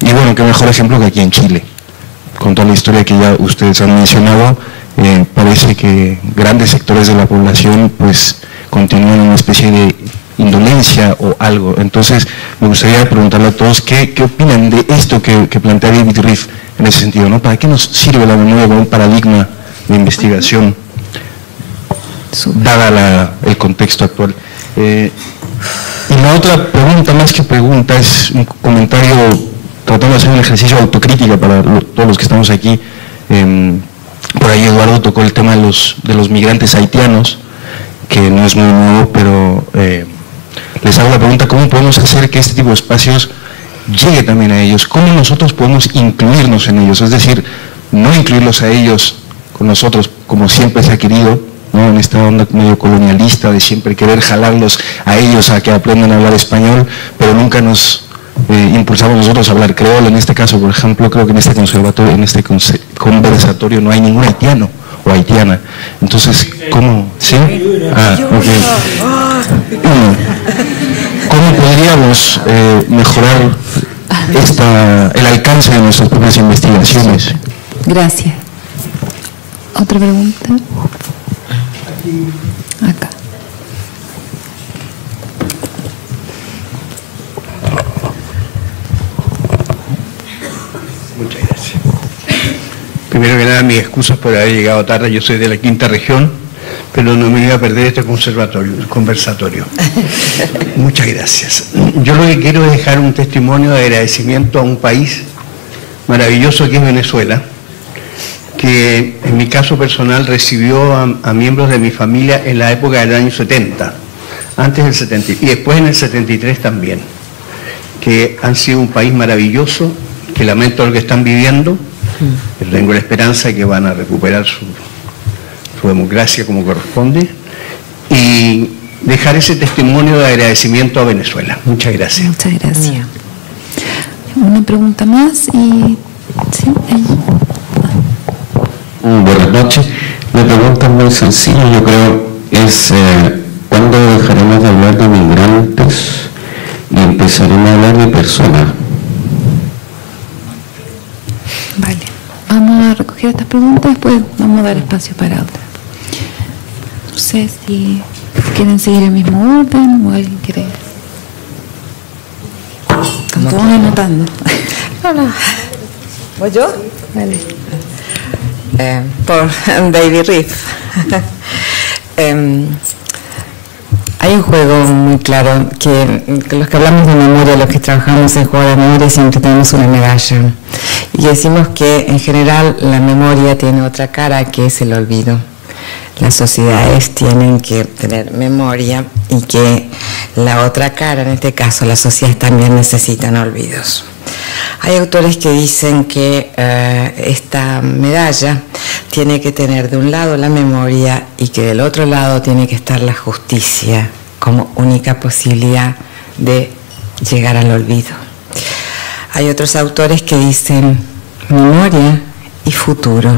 Y bueno, qué mejor ejemplo que aquí en Chile. Con toda la historia que ya ustedes han mencionado, parece que grandes sectores de la población pues continúan en una especie de indolencia o algo. Entonces, me gustaría preguntarle a todos qué opinan de esto que plantea David Riff en ese sentido, ¿no? ¿Para qué nos sirve la memoria como un paradigma de investigación, dada el contexto actual? Y la otra pregunta, más que pregunta, es un comentario tratando de hacer un ejercicio de autocrítica para todos los que estamos aquí. Por ahí Eduardo tocó el tema de los migrantes haitianos, que no es muy nuevo, pero les hago la pregunta, ¿cómo podemos hacer que este tipo de espacios llegue también a ellos? ¿Cómo nosotros podemos incluirnos en ellos? Es decir, no incluirlos a ellos con nosotros como siempre se ha querido, ¿no? En esta onda medio colonialista de siempre querer jalarlos a ellos a que aprendan a hablar español, pero nunca nos impulsamos nosotros a hablar creol. En este caso, por ejemplo, creo que en este conservatorio, en este conversatorio no hay ningún haitiano o haitiana. Entonces, ¿cómo? ¿Sí? ¿Cómo podríamos mejorar el alcance de nuestras propias investigaciones? Gracias. ¿Otra pregunta? Acá. Muchas gracias. Primero que nada, mis excusas por haber llegado tarde. Yo soy de la quinta región, pero no me iba a perder este conversatorio. Muchas gracias. Yo lo que quiero es dejar un testimonio de agradecimiento a un país maravilloso que es Venezuela, que en mi caso personal recibió a miembros de mi familia en la época del año 70, antes del 70 y después en el 73 también. que han sido un país maravilloso, que lamento lo que están viviendo, pero tengo la esperanza de que van a recuperar su democracia como corresponde, y dejar ese testimonio de agradecimiento a Venezuela. Muchas gracias. Muchas gracias. Una pregunta más y... ¿sí? Buenas noches. Mi pregunta es muy sencilla, yo creo, es ¿cuándo dejaremos de hablar de migrantes y empezaremos a hablar de personas? Vale, vamos a recoger estas preguntas, después vamos a dar espacio para otras. No sé si quieren seguir el mismo orden o alguien quiere... Están todos anotando. No. ¿Voy yo? Vale. Por David Riff. Hay un juego muy claro que los que hablamos de memoria, los que trabajamos en juego de memoria, siempre tenemos una medalla y decimos que en general la memoria tiene otra cara, que es el olvido. Las sociedades tienen que tener memoria y que la otra cara, en este caso las sociedades también necesitan olvidos. Hay autores que dicen que esta medalla tiene que tener de un lado la memoria y que del otro lado tiene que estar la justicia como única posibilidad de llegar al olvido. Hay otros autores que dicen memoria y futuro.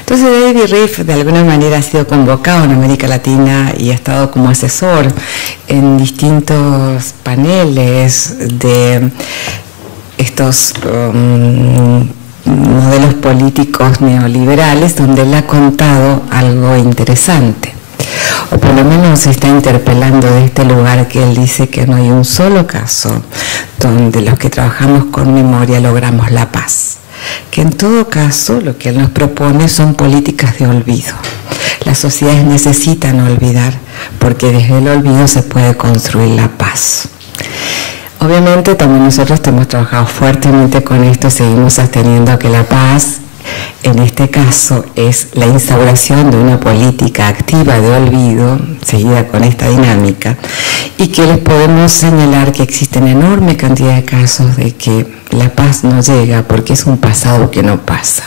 Entonces David Riff de alguna manera ha sido convocado en América Latina y ha estado como asesor en distintos paneles de estos modelos políticos neoliberales, donde él ha contado algo interesante, o por lo menos se está interpelando de este lugar que él dice que no hay un solo caso donde los que trabajamos con memoria logramos la paz, que en todo caso lo que él nos propone son políticas de olvido. Las sociedades necesitan olvidar porque desde el olvido se puede construir la paz. Obviamente también nosotros hemos trabajado fuertemente con esto, seguimos sosteniendo que la paz en este caso es la instauración de una política activa de olvido, seguida con esta dinámica, y que les podemos señalar que existen enorme cantidad de casos de que la paz no llega porque es un pasado que no pasa.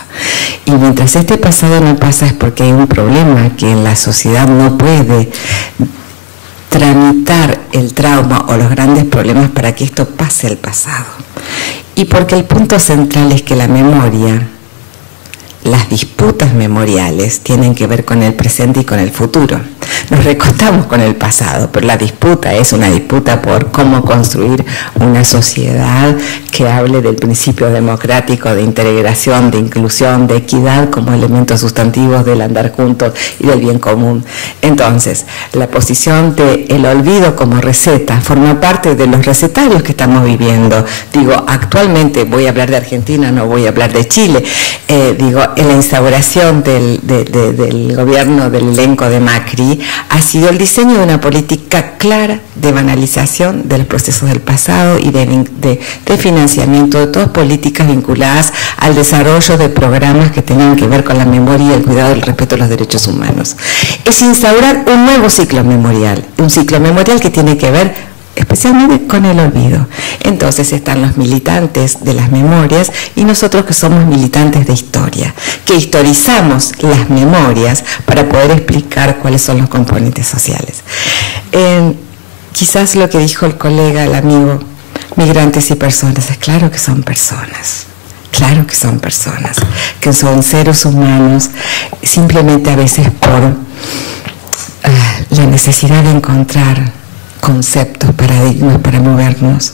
Y mientras este pasado no pasa es porque hay un problema que en la sociedad no puede tramitar el trauma o los grandes problemas para que esto pase al pasado. Y porque el punto central es que la memoria, las disputas memoriales tienen que ver con el presente y con el futuro. Nos recostamos con el pasado, pero la disputa es una disputa por cómo construir una sociedad que hable del principio democrático de integración, de inclusión, de equidad como elementos sustantivos del andar juntos y del bien común. Entonces, la posición del olvido como receta forma parte de los recetarios que estamos viviendo. Digo, actualmente voy a hablar de Argentina, no voy a hablar de Chile. En la instauración del gobierno del elenco de Macri ha sido el diseño de una política clara de banalización de los procesos del pasado y de financiamiento de todas políticas vinculadas al desarrollo de programas que tengan que ver con la memoria y el cuidado del respeto a los derechos humanos. Es instaurar un nuevo ciclo memorial, un ciclo memorial que tiene que ver especialmente con el olvido. Entonces están los militantes de las memorias y nosotros que somos militantes de historia, que historizamos las memorias para poder explicar cuáles son los componentes sociales. Quizás lo que dijo el colega, el amigo, migrantes y personas, es claro que son personas. Claro que son personas, que son seres humanos, simplemente a veces por la necesidad de encontrar conceptos, paradigmas para movernos,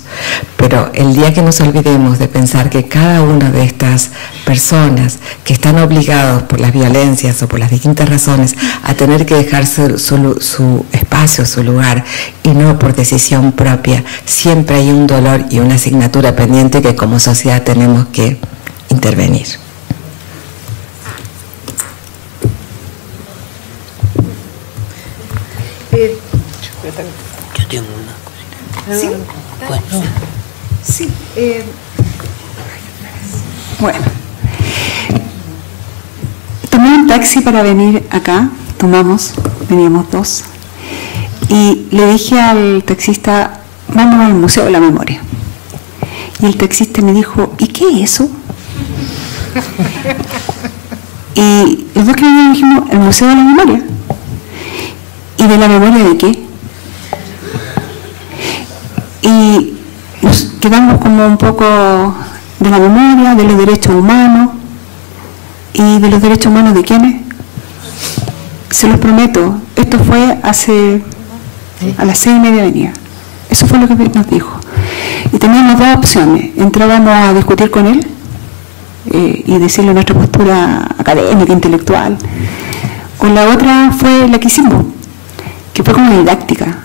pero el día que nos olvidemos de pensar que cada una de estas personas que están obligados por las violencias o por las distintas razones a tener que dejar su espacio, su lugar, y no por decisión propia, siempre hay un dolor y una asignatura pendiente que como sociedad tenemos que intervenir. Yo tengo una cosita. ¿Sí? Bueno. Sí. Bueno. Tomé un taxi para venir acá, veníamos dos, y le dije al taxista, vamos al Museo de la Memoria. Y el taxista me dijo, ¿y qué es eso? Y los dos que venían dijimos, el Museo de la Memoria. ¿Y de la memoria de qué? Y nos quedamos como un poco de la memoria, de los derechos humanos. ¿Y de los derechos humanos de quiénes? Se los prometo, esto fue a las 6:30 venía. Eso fue lo que nos dijo. Y teníamos dos opciones. Entrábamos a discutir con él y decirle nuestra postura académica, intelectual. O la otra fue la que hicimos, que fue como didáctica.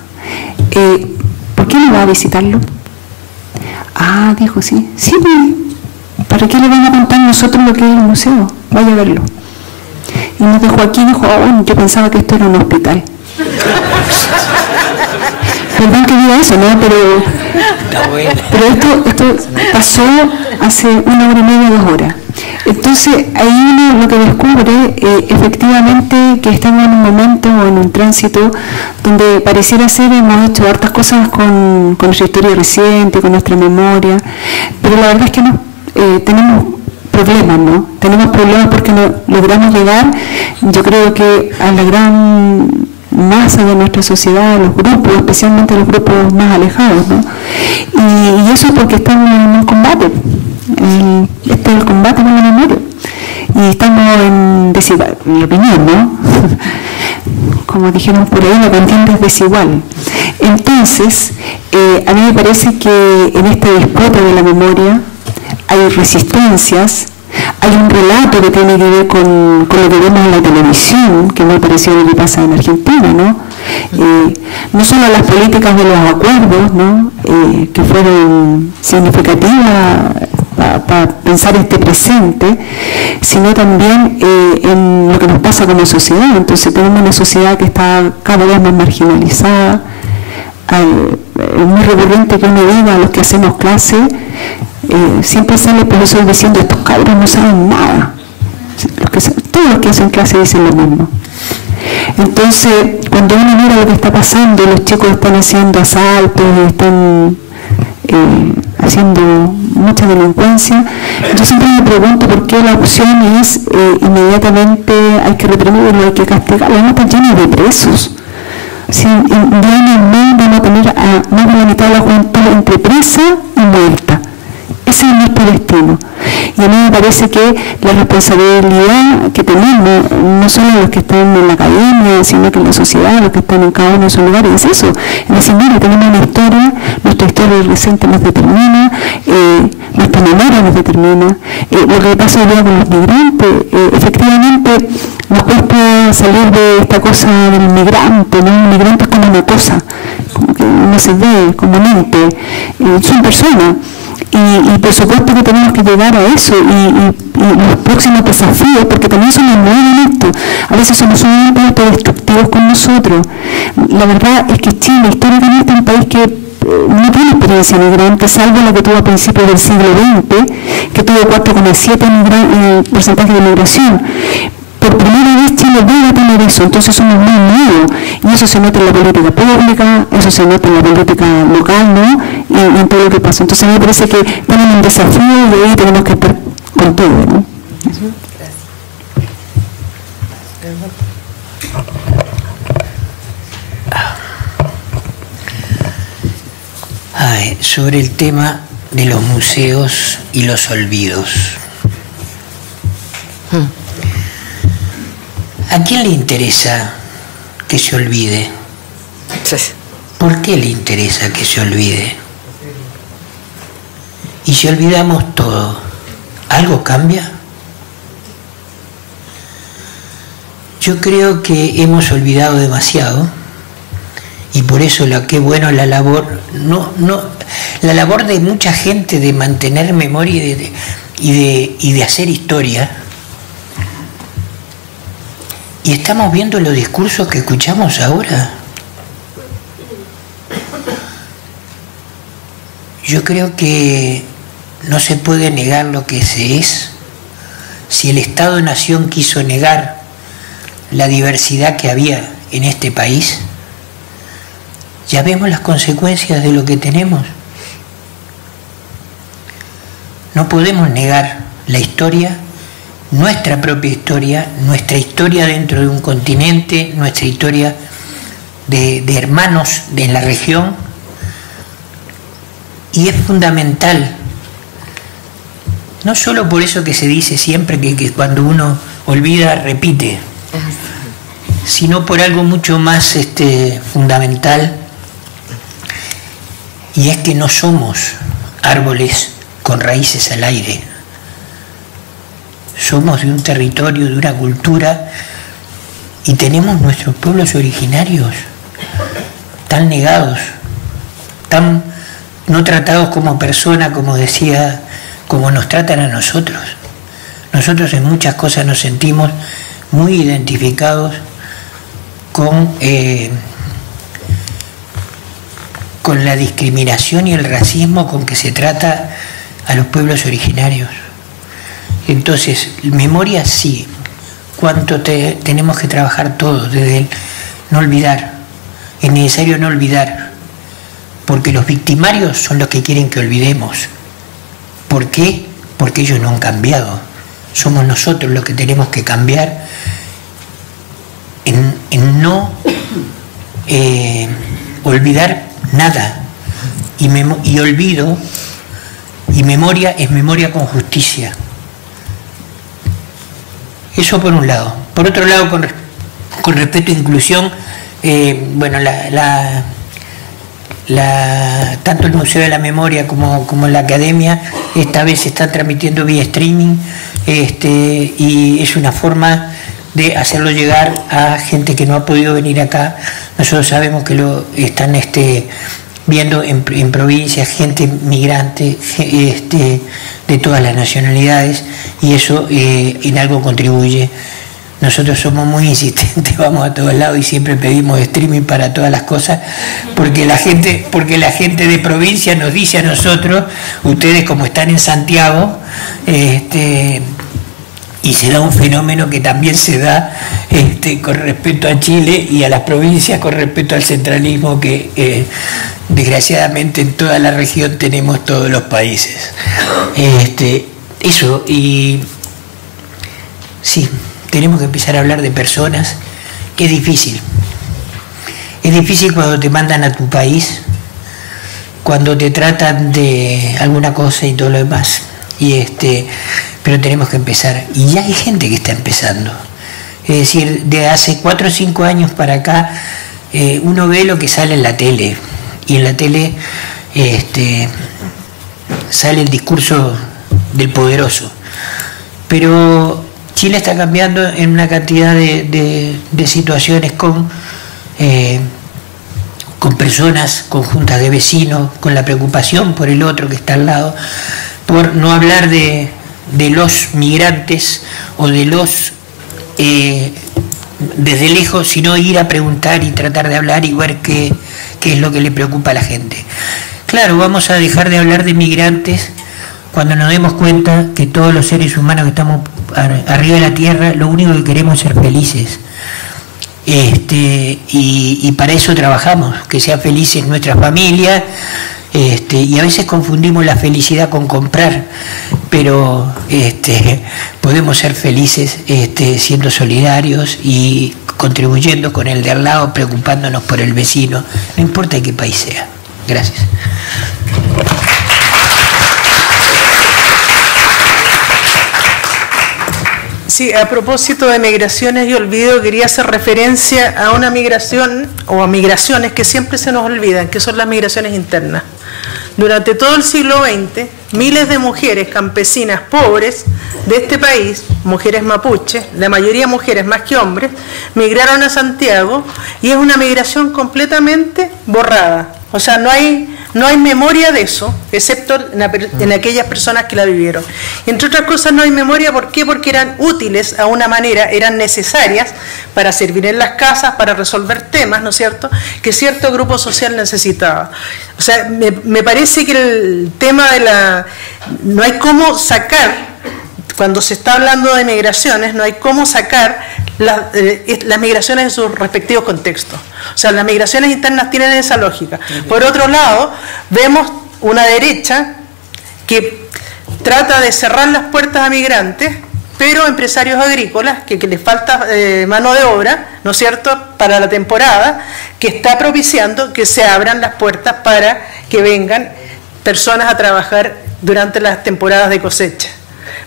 ¿Por qué no va a visitarlo? Ah, dijo, sí. Sí, ¿para qué le van a contar nosotros lo que es el museo? Vaya a verlo. Y nos dejó aquí y dijo, bueno, yo pensaba que esto era un hospital. Perdón que diga eso, ¿no? Pero esto pasó hace 1 hora y media, 2 horas. Entonces, ahí uno lo que descubre, efectivamente, que estamos en un momento o en un tránsito donde pareciera ser, hemos hecho hartas cosas con nuestra historia reciente, con nuestra memoria, pero la verdad es que no, tenemos problemas, ¿no? Tenemos problemas porque no logramos llegar, yo creo que a la gran masa de nuestra sociedad, los grupos, especialmente los grupos más alejados, ¿no? Y eso es porque estamos en un combate. Este es el combate con la memoria. Y estamos en desigual, en mi opinión, ¿no? Como dijeron por ahí, la contienda es desigual. Entonces, a mí me parece que en esta disputa de la memoria hay resistencias. Hay un relato que tiene que ver con lo que vemos en la televisión, que me pareció lo que pasa en Argentina, ¿no? No solo las políticas de los acuerdos, ¿no? Que fueron significativas para pensar este presente, sino también en lo que nos pasa como sociedad. Entonces tenemos una sociedad que está cada vez más marginalizada. Es muy recurrente que uno diga a los que hacemos clase, siempre sale el profesor diciendo, estos cabros no saben nada. Todos los que hacen clase dicen lo mismo. Entonces, cuando uno mira lo que está pasando, los chicos están haciendo asaltos, están haciendo mucha delincuencia, yo siempre me pregunto por qué la opción es inmediatamente hay que reprimirlo, hay que castigarlo. Vamos a estar llenos de presos. Si en 10 años más vamos a tener a más de la mitad de la juventud entre presa y muerta. Ese es nuestro destino. Y a mí me parece que la responsabilidad que tenemos, no solo los que están en la academia, sino que en la sociedad, los que están en cada uno de sus lugares, es eso. Es decir, mira, tenemos una historia, nuestra historia reciente nos determina, nuestra memoria nos determina, lo que pasa hoy día con los migrantes, efectivamente nos cuesta salir de esta cosa del migrante, ¿no? El migrante es como una cosa, como que no se ve, como un ente, son personas. Y por supuesto que tenemos que llegar a eso y los próximos desafíos, porque también somos muy honestos, a veces somos sumamente autodestructivos con nosotros. La verdad es que Chile históricamente es un país que no tiene experiencia migrante, salvo la que tuvo a principios del siglo XX, que tuvo 4,7 porcentaje de migración. Por primera vez Chile debe tener eso, entonces somos muy nuevos, y eso se nota en la política pública, eso se nota en la política local, ¿no? Y en todo lo que pasa. Entonces a mí me parece que tenemos un desafío y ahí tenemos que estar con todo, ¿no? Sobre el tema de los museos y los olvidos. ¿A quién le interesa que se olvide? ¿Por qué le interesa que se olvide? Y si olvidamos todo, ¿algo cambia? Yo creo que hemos olvidado demasiado y por eso qué bueno la labor, la labor de mucha gente de mantener memoria y de hacer historia. Y estamos viendo los discursos que escuchamos ahora. Yo creo que no se puede negar lo que se es. Si el Estado-Nación quiso negar la diversidad que había en este país, ya vemos las consecuencias de lo que tenemos. No podemos negar la historia, nuestra propia historia, nuestra historia dentro de un continente, nuestra historia de hermanos de la región, y es fundamental, no solo por eso que se dice siempre que cuando uno olvida repite, sino por algo mucho más fundamental, y es que no somos árboles con raíces al aire. Somos de un territorio, de una cultura, y tenemos nuestros pueblos originarios tan negados, tan no tratados como personas, como decía, como nos tratan a nosotros. Nosotros en muchas cosas nos sentimos muy identificados con la discriminación y el racismo con que se trata a los pueblos originarios. Entonces, memoria sí, cuánto tenemos que trabajar todos, desde el no olvidar. Es necesario no olvidar, porque los victimarios son los que quieren que olvidemos. ¿Por qué? Porque ellos no han cambiado. Somos nosotros los que tenemos que cambiar en no olvidar nada. Y olvido y memoria es memoria con justicia. Eso por un lado. Por otro lado, con respecto a inclusión, bueno, tanto el Museo de la Memoria como la Academia esta vez se están transmitiendo vía streaming, y es una forma de hacerlo llegar a gente que no ha podido venir acá. Nosotros sabemos que lo están viendo en provincias, gente migrante, de todas las nacionalidades, y eso en algo contribuye. Nosotros somos muy insistentes, vamos a todos lados y siempre pedimos streaming para todas las cosas, porque la gente de provincia nos dice a nosotros, ustedes como están en Santiago, y se da un fenómeno que también se da con respecto a Chile y a las provincias con respecto al centralismo que desgraciadamente en toda la región tenemos todos los países. Eso, y sí, tenemos que empezar a hablar de personas, que es difícil. Es difícil cuando te mandan a tu país, cuando te tratan de alguna cosa y todo lo demás. Pero tenemos que empezar, y ya hay gente que está empezando. Es decir, de hace 4 o 5 años para acá, uno ve lo que sale en la tele, y en la tele sale el discurso del poderoso. Pero Chile está cambiando en una cantidad de situaciones con personas, con juntas de vecinos, con la preocupación por el otro que está al lado, por no hablar de los migrantes o de los desde lejos, sino ir a preguntar y tratar de hablar y ver qué es lo que le preocupa a la gente. Claro, vamos a dejar de hablar de migrantes cuando nos demos cuenta que todos los seres humanos que estamos arriba de la tierra, lo único que queremos es ser felices. Y para eso trabajamos, que sean felices nuestras familias, y a veces confundimos la felicidad con comprar, pero podemos ser felices siendo solidarios y contribuyendo con el de al lado, preocupándonos por el vecino, no importa de qué país sea. Gracias. Sí, a propósito de migraciones y olvido, quería hacer referencia a una migración o a migraciones que siempre se nos olvidan, que son las migraciones internas. Durante todo el siglo XX, miles de mujeres campesinas pobres de este país, mujeres mapuches, la mayoría mujeres más que hombres, migraron a Santiago, y es una migración completamente borrada. O sea, no hay memoria de eso, excepto en aquellas personas que la vivieron. Y entre otras cosas no hay memoria, ¿por qué? Porque eran útiles a una manera, eran necesarias para servir en las casas, para resolver temas, ¿no es cierto?, que cierto grupo social necesitaba. O sea, me parece que el tema no hay cómo sacar, cuando se está hablando de migraciones, no hay cómo sacar las migraciones en sus respectivos contextos. O sea, las migraciones internas tienen esa lógica. Por otro lado, vemos una derecha que trata de cerrar las puertas a migrantes, pero empresarios agrícolas, que les falta mano de obra, ¿no es cierto?, para la temporada, que está propiciando que se abran las puertas para que vengan personas a trabajar durante las temporadas de cosecha.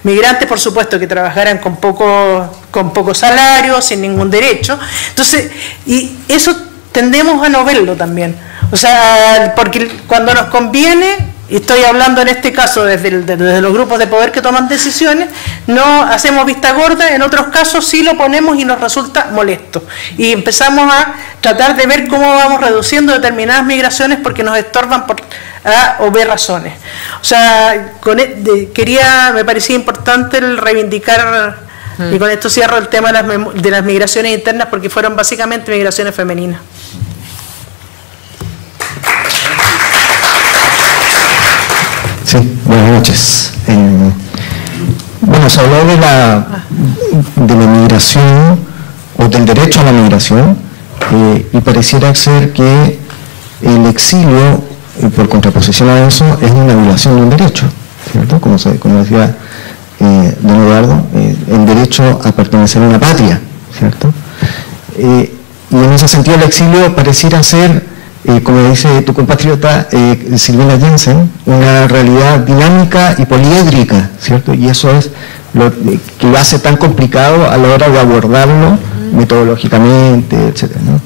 Migrantes, por supuesto, que trabajaran con poco salario, sin ningún derecho. Entonces, y eso tendemos a no verlo también. O sea, porque cuando nos conviene, y estoy hablando en este caso desde los grupos de poder que toman decisiones, no hacemos vista gorda, en otros casos sí lo ponemos y nos resulta molesto. Y empezamos a tratar de ver cómo vamos reduciendo determinadas migraciones porque nos estorban por A o B razones. O sea, me parecía importante el reivindicar, y con esto cierro el tema de las migraciones internas, porque fueron básicamente migraciones femeninas. Sí, buenas noches. Bueno, se habló de la migración o del derecho a la migración y pareciera ser que el exilio, por contraposición a eso, es una violación de un derecho, ¿cierto? Como decía don Eduardo, el derecho a pertenecer a una patria, ¿cierto? Y en ese sentido el exilio pareciera ser, como dice tu compatriota Silvina Jensen, una realidad dinámica y poliédrica, ¿cierto? Y eso es lo que lo hace tan complicado a la hora de abordarlo metodológicamente, etcétera, ¿no?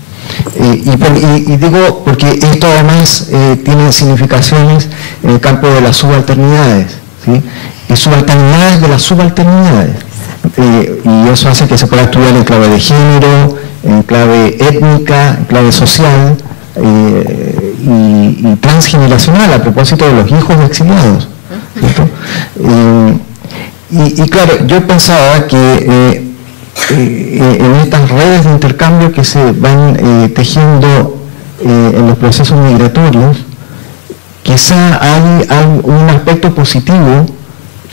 Y digo porque esto además tiene significaciones en el campo de las subalternidades, ¿sí? Y subalternidades de las subalternidades. Y eso hace que se pueda estudiar en clave de género, en clave étnica, en clave social, y transgeneracional a propósito de los hijos de exiliados, ¿cierto? Y claro, yo pensaba que en estas redes de intercambio que se van tejiendo en los procesos migratorios, quizá hay un aspecto positivo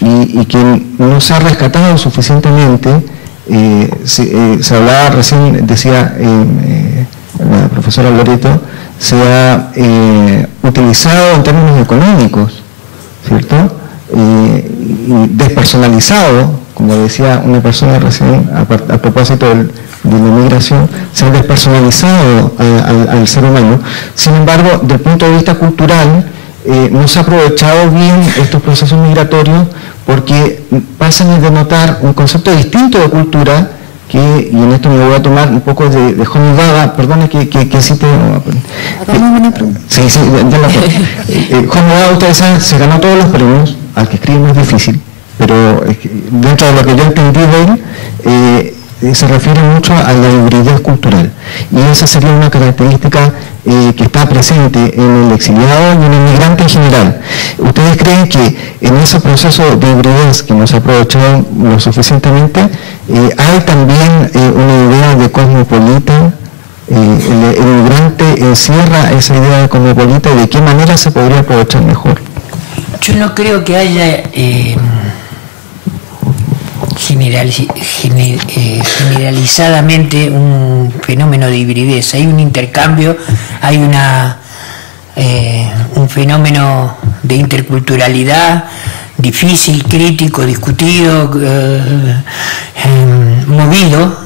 y que no se ha rescatado suficientemente. Se hablaba recién, decía la profesora Loreto, se ha utilizado en términos económicos, ¿cierto? Y despersonalizado, como decía una persona recién a propósito de la migración, se ha despersonalizado al ser humano. Sin embargo, desde el punto de vista cultural, no se ha aprovechado bien estos procesos migratorios porque pasan a denotar un concepto distinto de cultura y en esto me voy a tomar un poco de Honeywell, perdone que cite. Sí, ya la Honeywell, ustedes saben, se ganó todos los premios, al que escribe más difícil, pero dentro de lo que yo entendí de él, se refiere mucho a la hibridez cultural, y esa sería una característica que está presente en el exiliado y en el migrante en general. ¿Ustedes creen que en ese proceso de hibridez que no se ha aprovechado lo suficientemente, hay también una idea de cosmopolita? El migrante encierra esa idea de cosmopolita, y de qué manera se podría aprovechar mejor. Yo no creo que haya generalizadamente un fenómeno de hibridez. Hay un intercambio, hay un fenómeno de interculturalidad difícil, crítico, discutido, movido,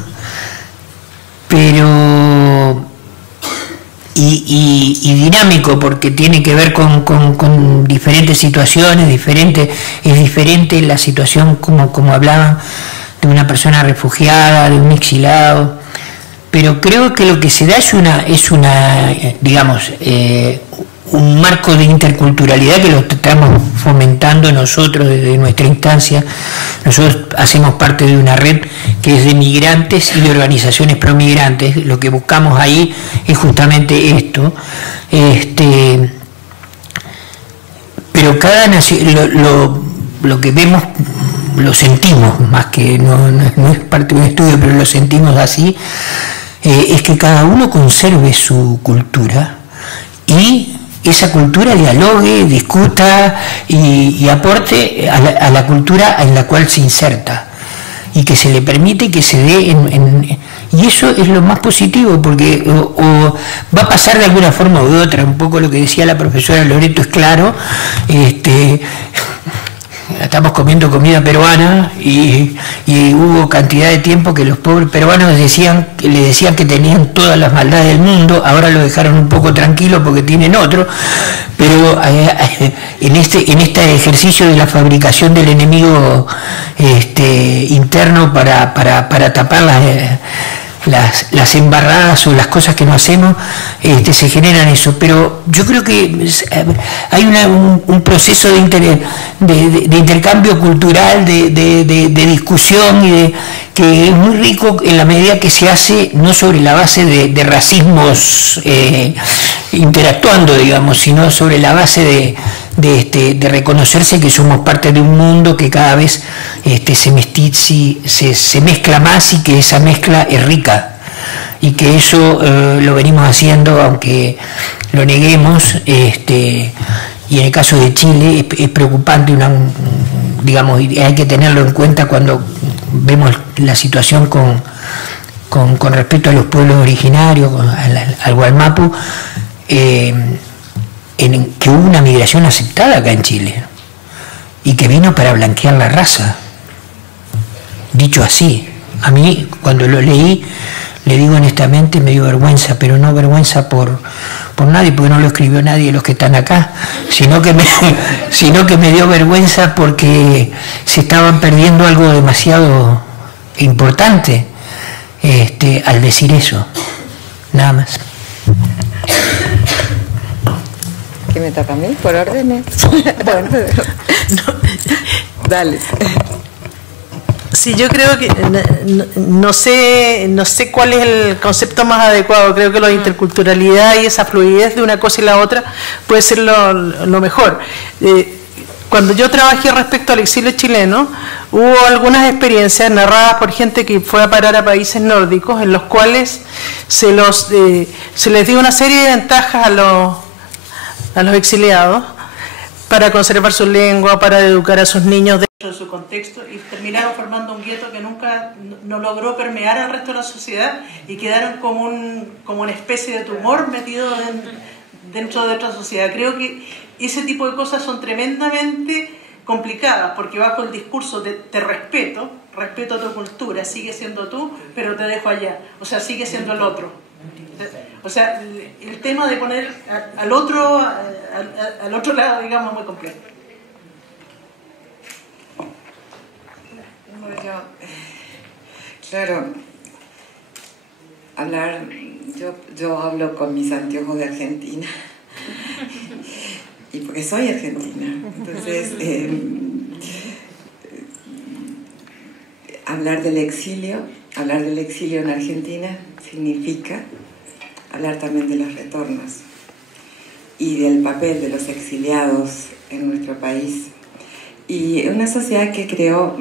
pero y dinámico, porque tiene que ver con diferentes situaciones, es diferente la situación, como hablaban, de una persona refugiada, de un exilado, pero creo que lo que se da es una digamos, un marco de interculturalidad que lo estamos fomentando nosotros desde nuestra instancia. Nosotros hacemos parte de una red que es de migrantes y de organizaciones promigrantes. Lo que buscamos ahí es justamente esto. Pero cada nación, lo que vemos, lo sentimos, más que no es parte de un estudio, pero lo sentimos así, es que cada uno conserve su cultura y esa cultura dialogue, discuta y aporte a la cultura en la cual se inserta, y que se le permite que se dé y eso es lo más positivo, porque o va a pasar de alguna forma u otra. Un poco lo que decía la profesora Loreto es claro, estamos comiendo comida peruana y hubo cantidad de tiempo que los pobres peruanos le decían que tenían todas las maldades del mundo. Ahora lo dejaron un poco tranquilo porque tienen otro, pero en este ejercicio de la fabricación del enemigo interno para tapar las embarradas o las cosas que no hacemos, se generan eso. Pero yo creo que hay un proceso de intercambio cultural, de discusión que es muy rico en la medida que se hace no sobre la base de racismos interactuando, digamos, sino sobre la base de reconocerse que somos parte de un mundo que cada vez se mezcla más, y que esa mezcla es rica, y que eso lo venimos haciendo aunque lo neguemos, y en el caso de Chile es preocupante, digamos, y hay que tenerlo en cuenta cuando vemos la situación con respecto a los pueblos originarios, al Gualmapu, en que hubo una migración aceptada acá en Chile y que vino para blanquear la raza, dicho así. A mí, cuando lo leí, le digo honestamente, me dio vergüenza, pero no vergüenza por nadie, porque no lo escribió nadie de los que están acá, sino que me dio vergüenza porque se estaban perdiendo algo demasiado importante al decir eso. Nada más. ¿Qué me toca a mí? ¿Por órdenes? Bueno, dale. Sí, yo creo que no sé cuál es el concepto más adecuado. Creo que la interculturalidad y esa fluidez de una cosa y la otra puede ser lo mejor. Cuando yo trabajé respecto al exilio chileno, hubo algunas experiencias narradas por gente que fue a parar a países nórdicos, en los cuales se les dio una serie de ventajas a los exiliados para conservar su lengua, para educar a sus niños dentro de su contexto, y terminaron formando un gueto que nunca no logró permear al resto de la sociedad, y quedaron como una especie de tumor metido dentro de otra sociedad. Creo que ese tipo de cosas son tremendamente complicadas, porque bajo el discurso de te respeto a tu cultura, sigue siendo tú, pero te dejo allá, o sea, sigue siendo el otro. O sea, el tema de poner al otro lado, digamos, es muy complejo. Claro, yo hablo con mis anteojos de Argentina, y porque soy argentina, entonces hablar del exilio en Argentina significa hablar también de los retornos y del papel de los exiliados en nuestro país, y una sociedad que creó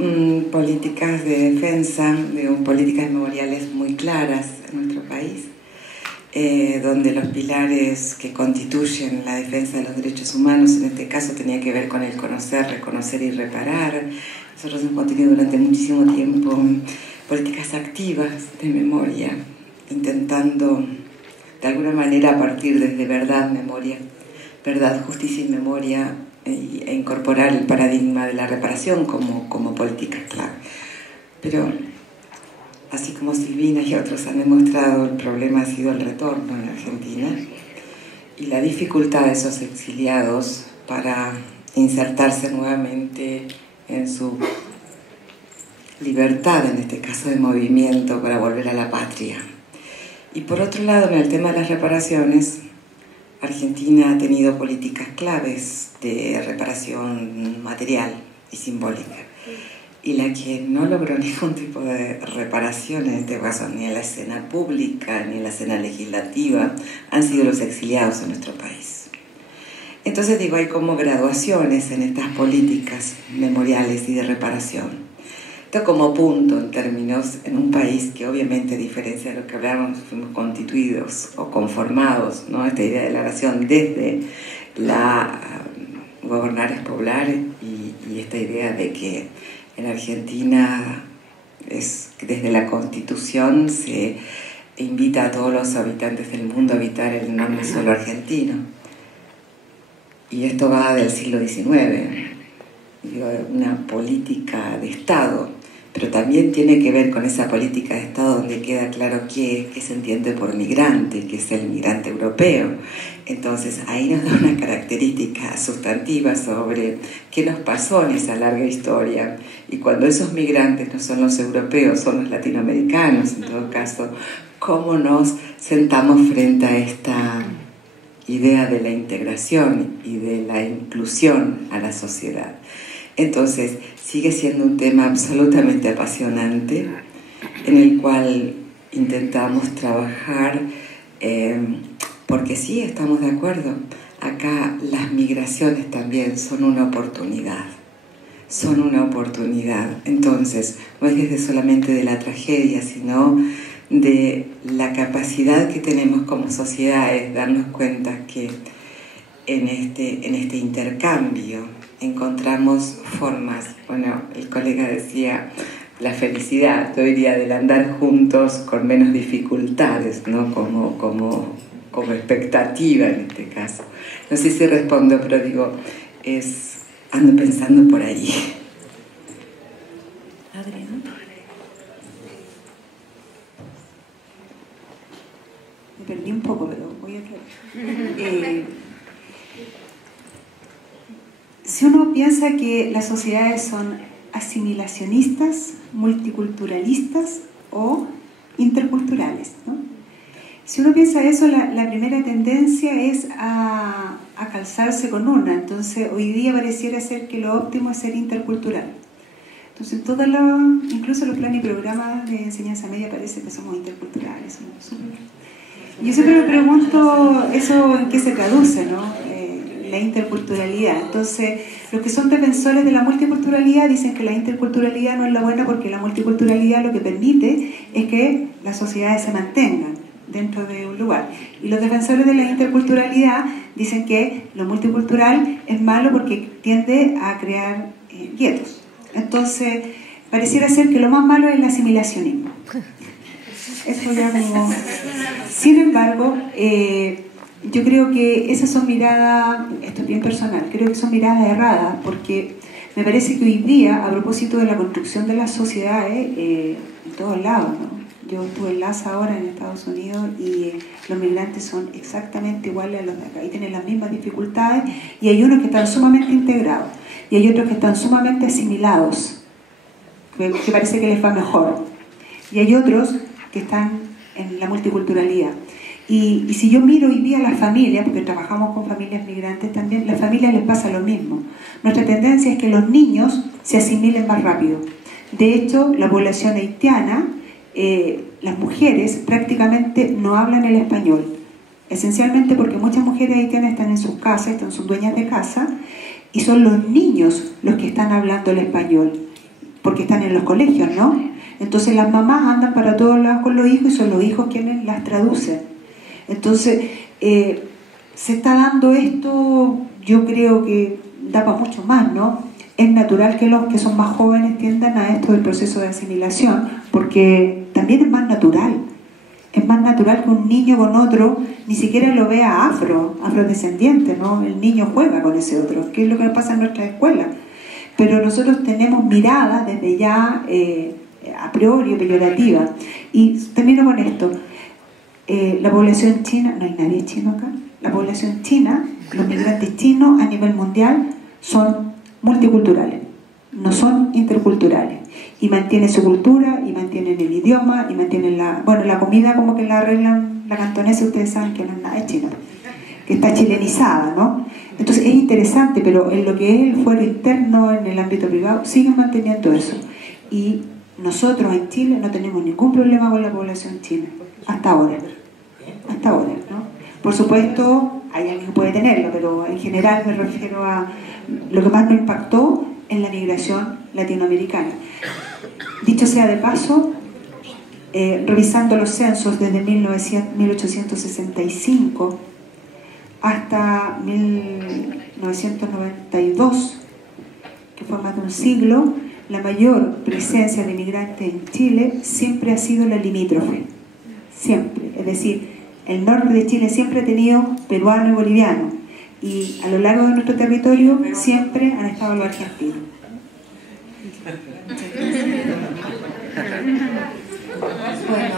políticas de defensa, políticas memoriales muy claras en nuestro país, donde los pilares que constituyen la defensa de los derechos humanos, en este caso tenía que ver con el conocer, reconocer y reparar. Nosotros hemos tenido durante muchísimo tiempo políticas activas de memoria, intentando de alguna manera a partir desde verdad, justicia y memoria, e incorporar el paradigma de la reparación como política clave. Pero así como Silvina y otros han demostrado, el problema ha sido el retorno en Argentina y la dificultad de esos exiliados para insertarse nuevamente en su libertad, en este caso de movimiento, para volver a la patria. Y por otro lado, en el tema de las reparaciones, Argentina ha tenido políticas claves de reparación material y simbólica. Y la que no logró ningún tipo de reparación, en este caso ni en la escena pública ni en la escena legislativa, han sido los exiliados en nuestro país. Entonces digo, hay como graduaciones en estas políticas memoriales y de reparación. Esto como punto en términos, en un país que obviamente, a diferencia de lo que hablábamos, fuimos constituidos o conformados, ¿no? Esta idea de la nación desde la gobernar es poblar, y esta idea de que en Argentina desde la Constitución se invita a todos los habitantes del mundo a habitar el nombre solo argentino. Y esto va del siglo XIX. una política de Estado, pero también tiene que ver con esa política de Estado donde queda claro qué se entiende por migrante, que es el migrante europeo. Entonces ahí nos da una característica sustantiva sobre qué nos pasó en esa larga historia, y cuando esos migrantes no son los europeos, son los latinoamericanos en todo caso, cómo nos sentamos frente a esta idea de la integración y de la inclusión a la sociedad. Entonces sigue siendo un tema absolutamente apasionante en el cual intentamos trabajar, porque sí, estamos de acuerdo, acá las migraciones también son una oportunidad, son una oportunidad. Entonces no es desde solamente de la tragedia, sino de la capacidad que tenemos como sociedades, darnos cuenta que en este intercambio encontramos formas, bueno, el colega decía la felicidad, yo diría del andar juntos con menos dificultades, ¿no? Como expectativa en este caso. No sé si respondo, pero digo, ando pensando por ahí. Adrián. Me perdí un poco, pero voy a aclarar. Si uno piensa que las sociedades son asimilacionistas, multiculturalistas o interculturales, ¿no? Si uno piensa eso, la primera tendencia es a calzarse con una. Entonces, hoy día pareciera ser que lo óptimo es ser intercultural. Entonces, incluso los planes y programas de enseñanza media parece que somos interculturales. Yo siempre me pregunto eso en qué se traduce, ¿no? La interculturalidad. Entonces, los que son defensores de la multiculturalidad dicen que la interculturalidad no es la buena porque la multiculturalidad lo que permite es que las sociedades se mantengan dentro de un lugar. Y los defensores de la interculturalidad dicen que lo multicultural es malo porque tiende a crear guetos. Entonces, pareciera ser que lo más malo es el asimilacionismo. Eso ya como... Sin embargo, yo creo que esas son miradas, esto es bien personal, creo que son miradas erradas, porque me parece que hoy día, a propósito de la construcción de las sociedades, en todos lados, ¿no? Yo estuve en LAS ahora en Estados Unidos y los migrantes son exactamente iguales a los de acá y tienen las mismas dificultades, y hay unos que están sumamente integrados y hay otros que están sumamente asimilados, que parece que les va mejor, y hay otros que están en la multiculturalidad. Y si yo miro hoy día a las familias, porque trabajamos con familias migrantes también, las familias les pasa lo mismo. Nuestra tendencia es que los niños se asimilen más rápido. De hecho, la población haitiana, las mujeres prácticamente no hablan el español, esencialmente porque muchas mujeres haitianas están en sus casas, son dueñas de casa, y son los niños los que están hablando el español, porque están en los colegios, ¿no? Entonces las mamás andan para todos lados con los hijos y son los hijos quienes las traducen. Entonces, se está dando esto, yo creo que da para mucho más, ¿no? Es natural que los que son más jóvenes tiendan a esto del proceso de asimilación, porque también es más natural. Es más natural que un niño con otro ni siquiera lo vea afrodescendiente, ¿no? El niño juega con ese otro, que es lo que pasa en nuestra escuela. Pero nosotros tenemos miradas desde ya a priori peyorativa. Y termino con esto. La población china, no hay nadie chino acá, la población china, los migrantes chinos a nivel mundial son multiculturales, no son interculturales, y mantienen su cultura, y mantienen el idioma, y mantienen la comida como que la arreglan, la cantonesa, ustedes saben que no es nada de chino, que está chilenizada, ¿no? Entonces es interesante, pero en lo que es el fuero interno, en el ámbito privado, siguen manteniendo eso, y nosotros en Chile no tenemos ningún problema con la población china, hasta ahora, ¿no? Por supuesto, hay alguien que puede tenerlo, pero en general me refiero a lo que más nos impactó en la migración latinoamericana. Dicho sea de paso, revisando los censos desde 1865 hasta 1992, que fue más de un siglo, la mayor presencia de migrantes en Chile siempre ha sido la limítrofe. Siempre, es decir, el norte de Chile siempre ha tenido peruano y boliviano, y a lo largo de nuestro territorio siempre han estado los argentinos. Bueno,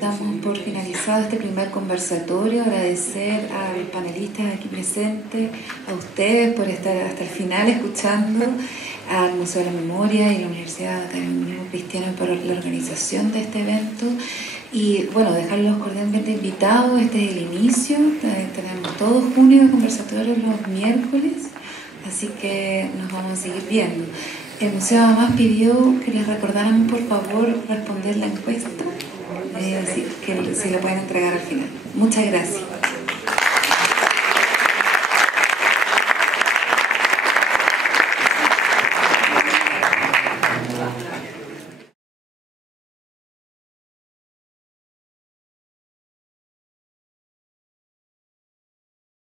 damos por finalizado este primer conversatorio. Agradecer a los panelistas aquí presentes, a ustedes por estar hasta el final escuchando, al Museo de la Memoria y la Universidad Académico Cristiano por la organización de este evento. Y bueno, dejarlos cordialmente invitados. Este es el inicio. Tenemos todo junio de conversatorios los miércoles, así que nos vamos a seguir viendo. El museo además pidió que les recordáramos por favor responder la encuesta, así que se la pueden entregar al final. Muchas gracias.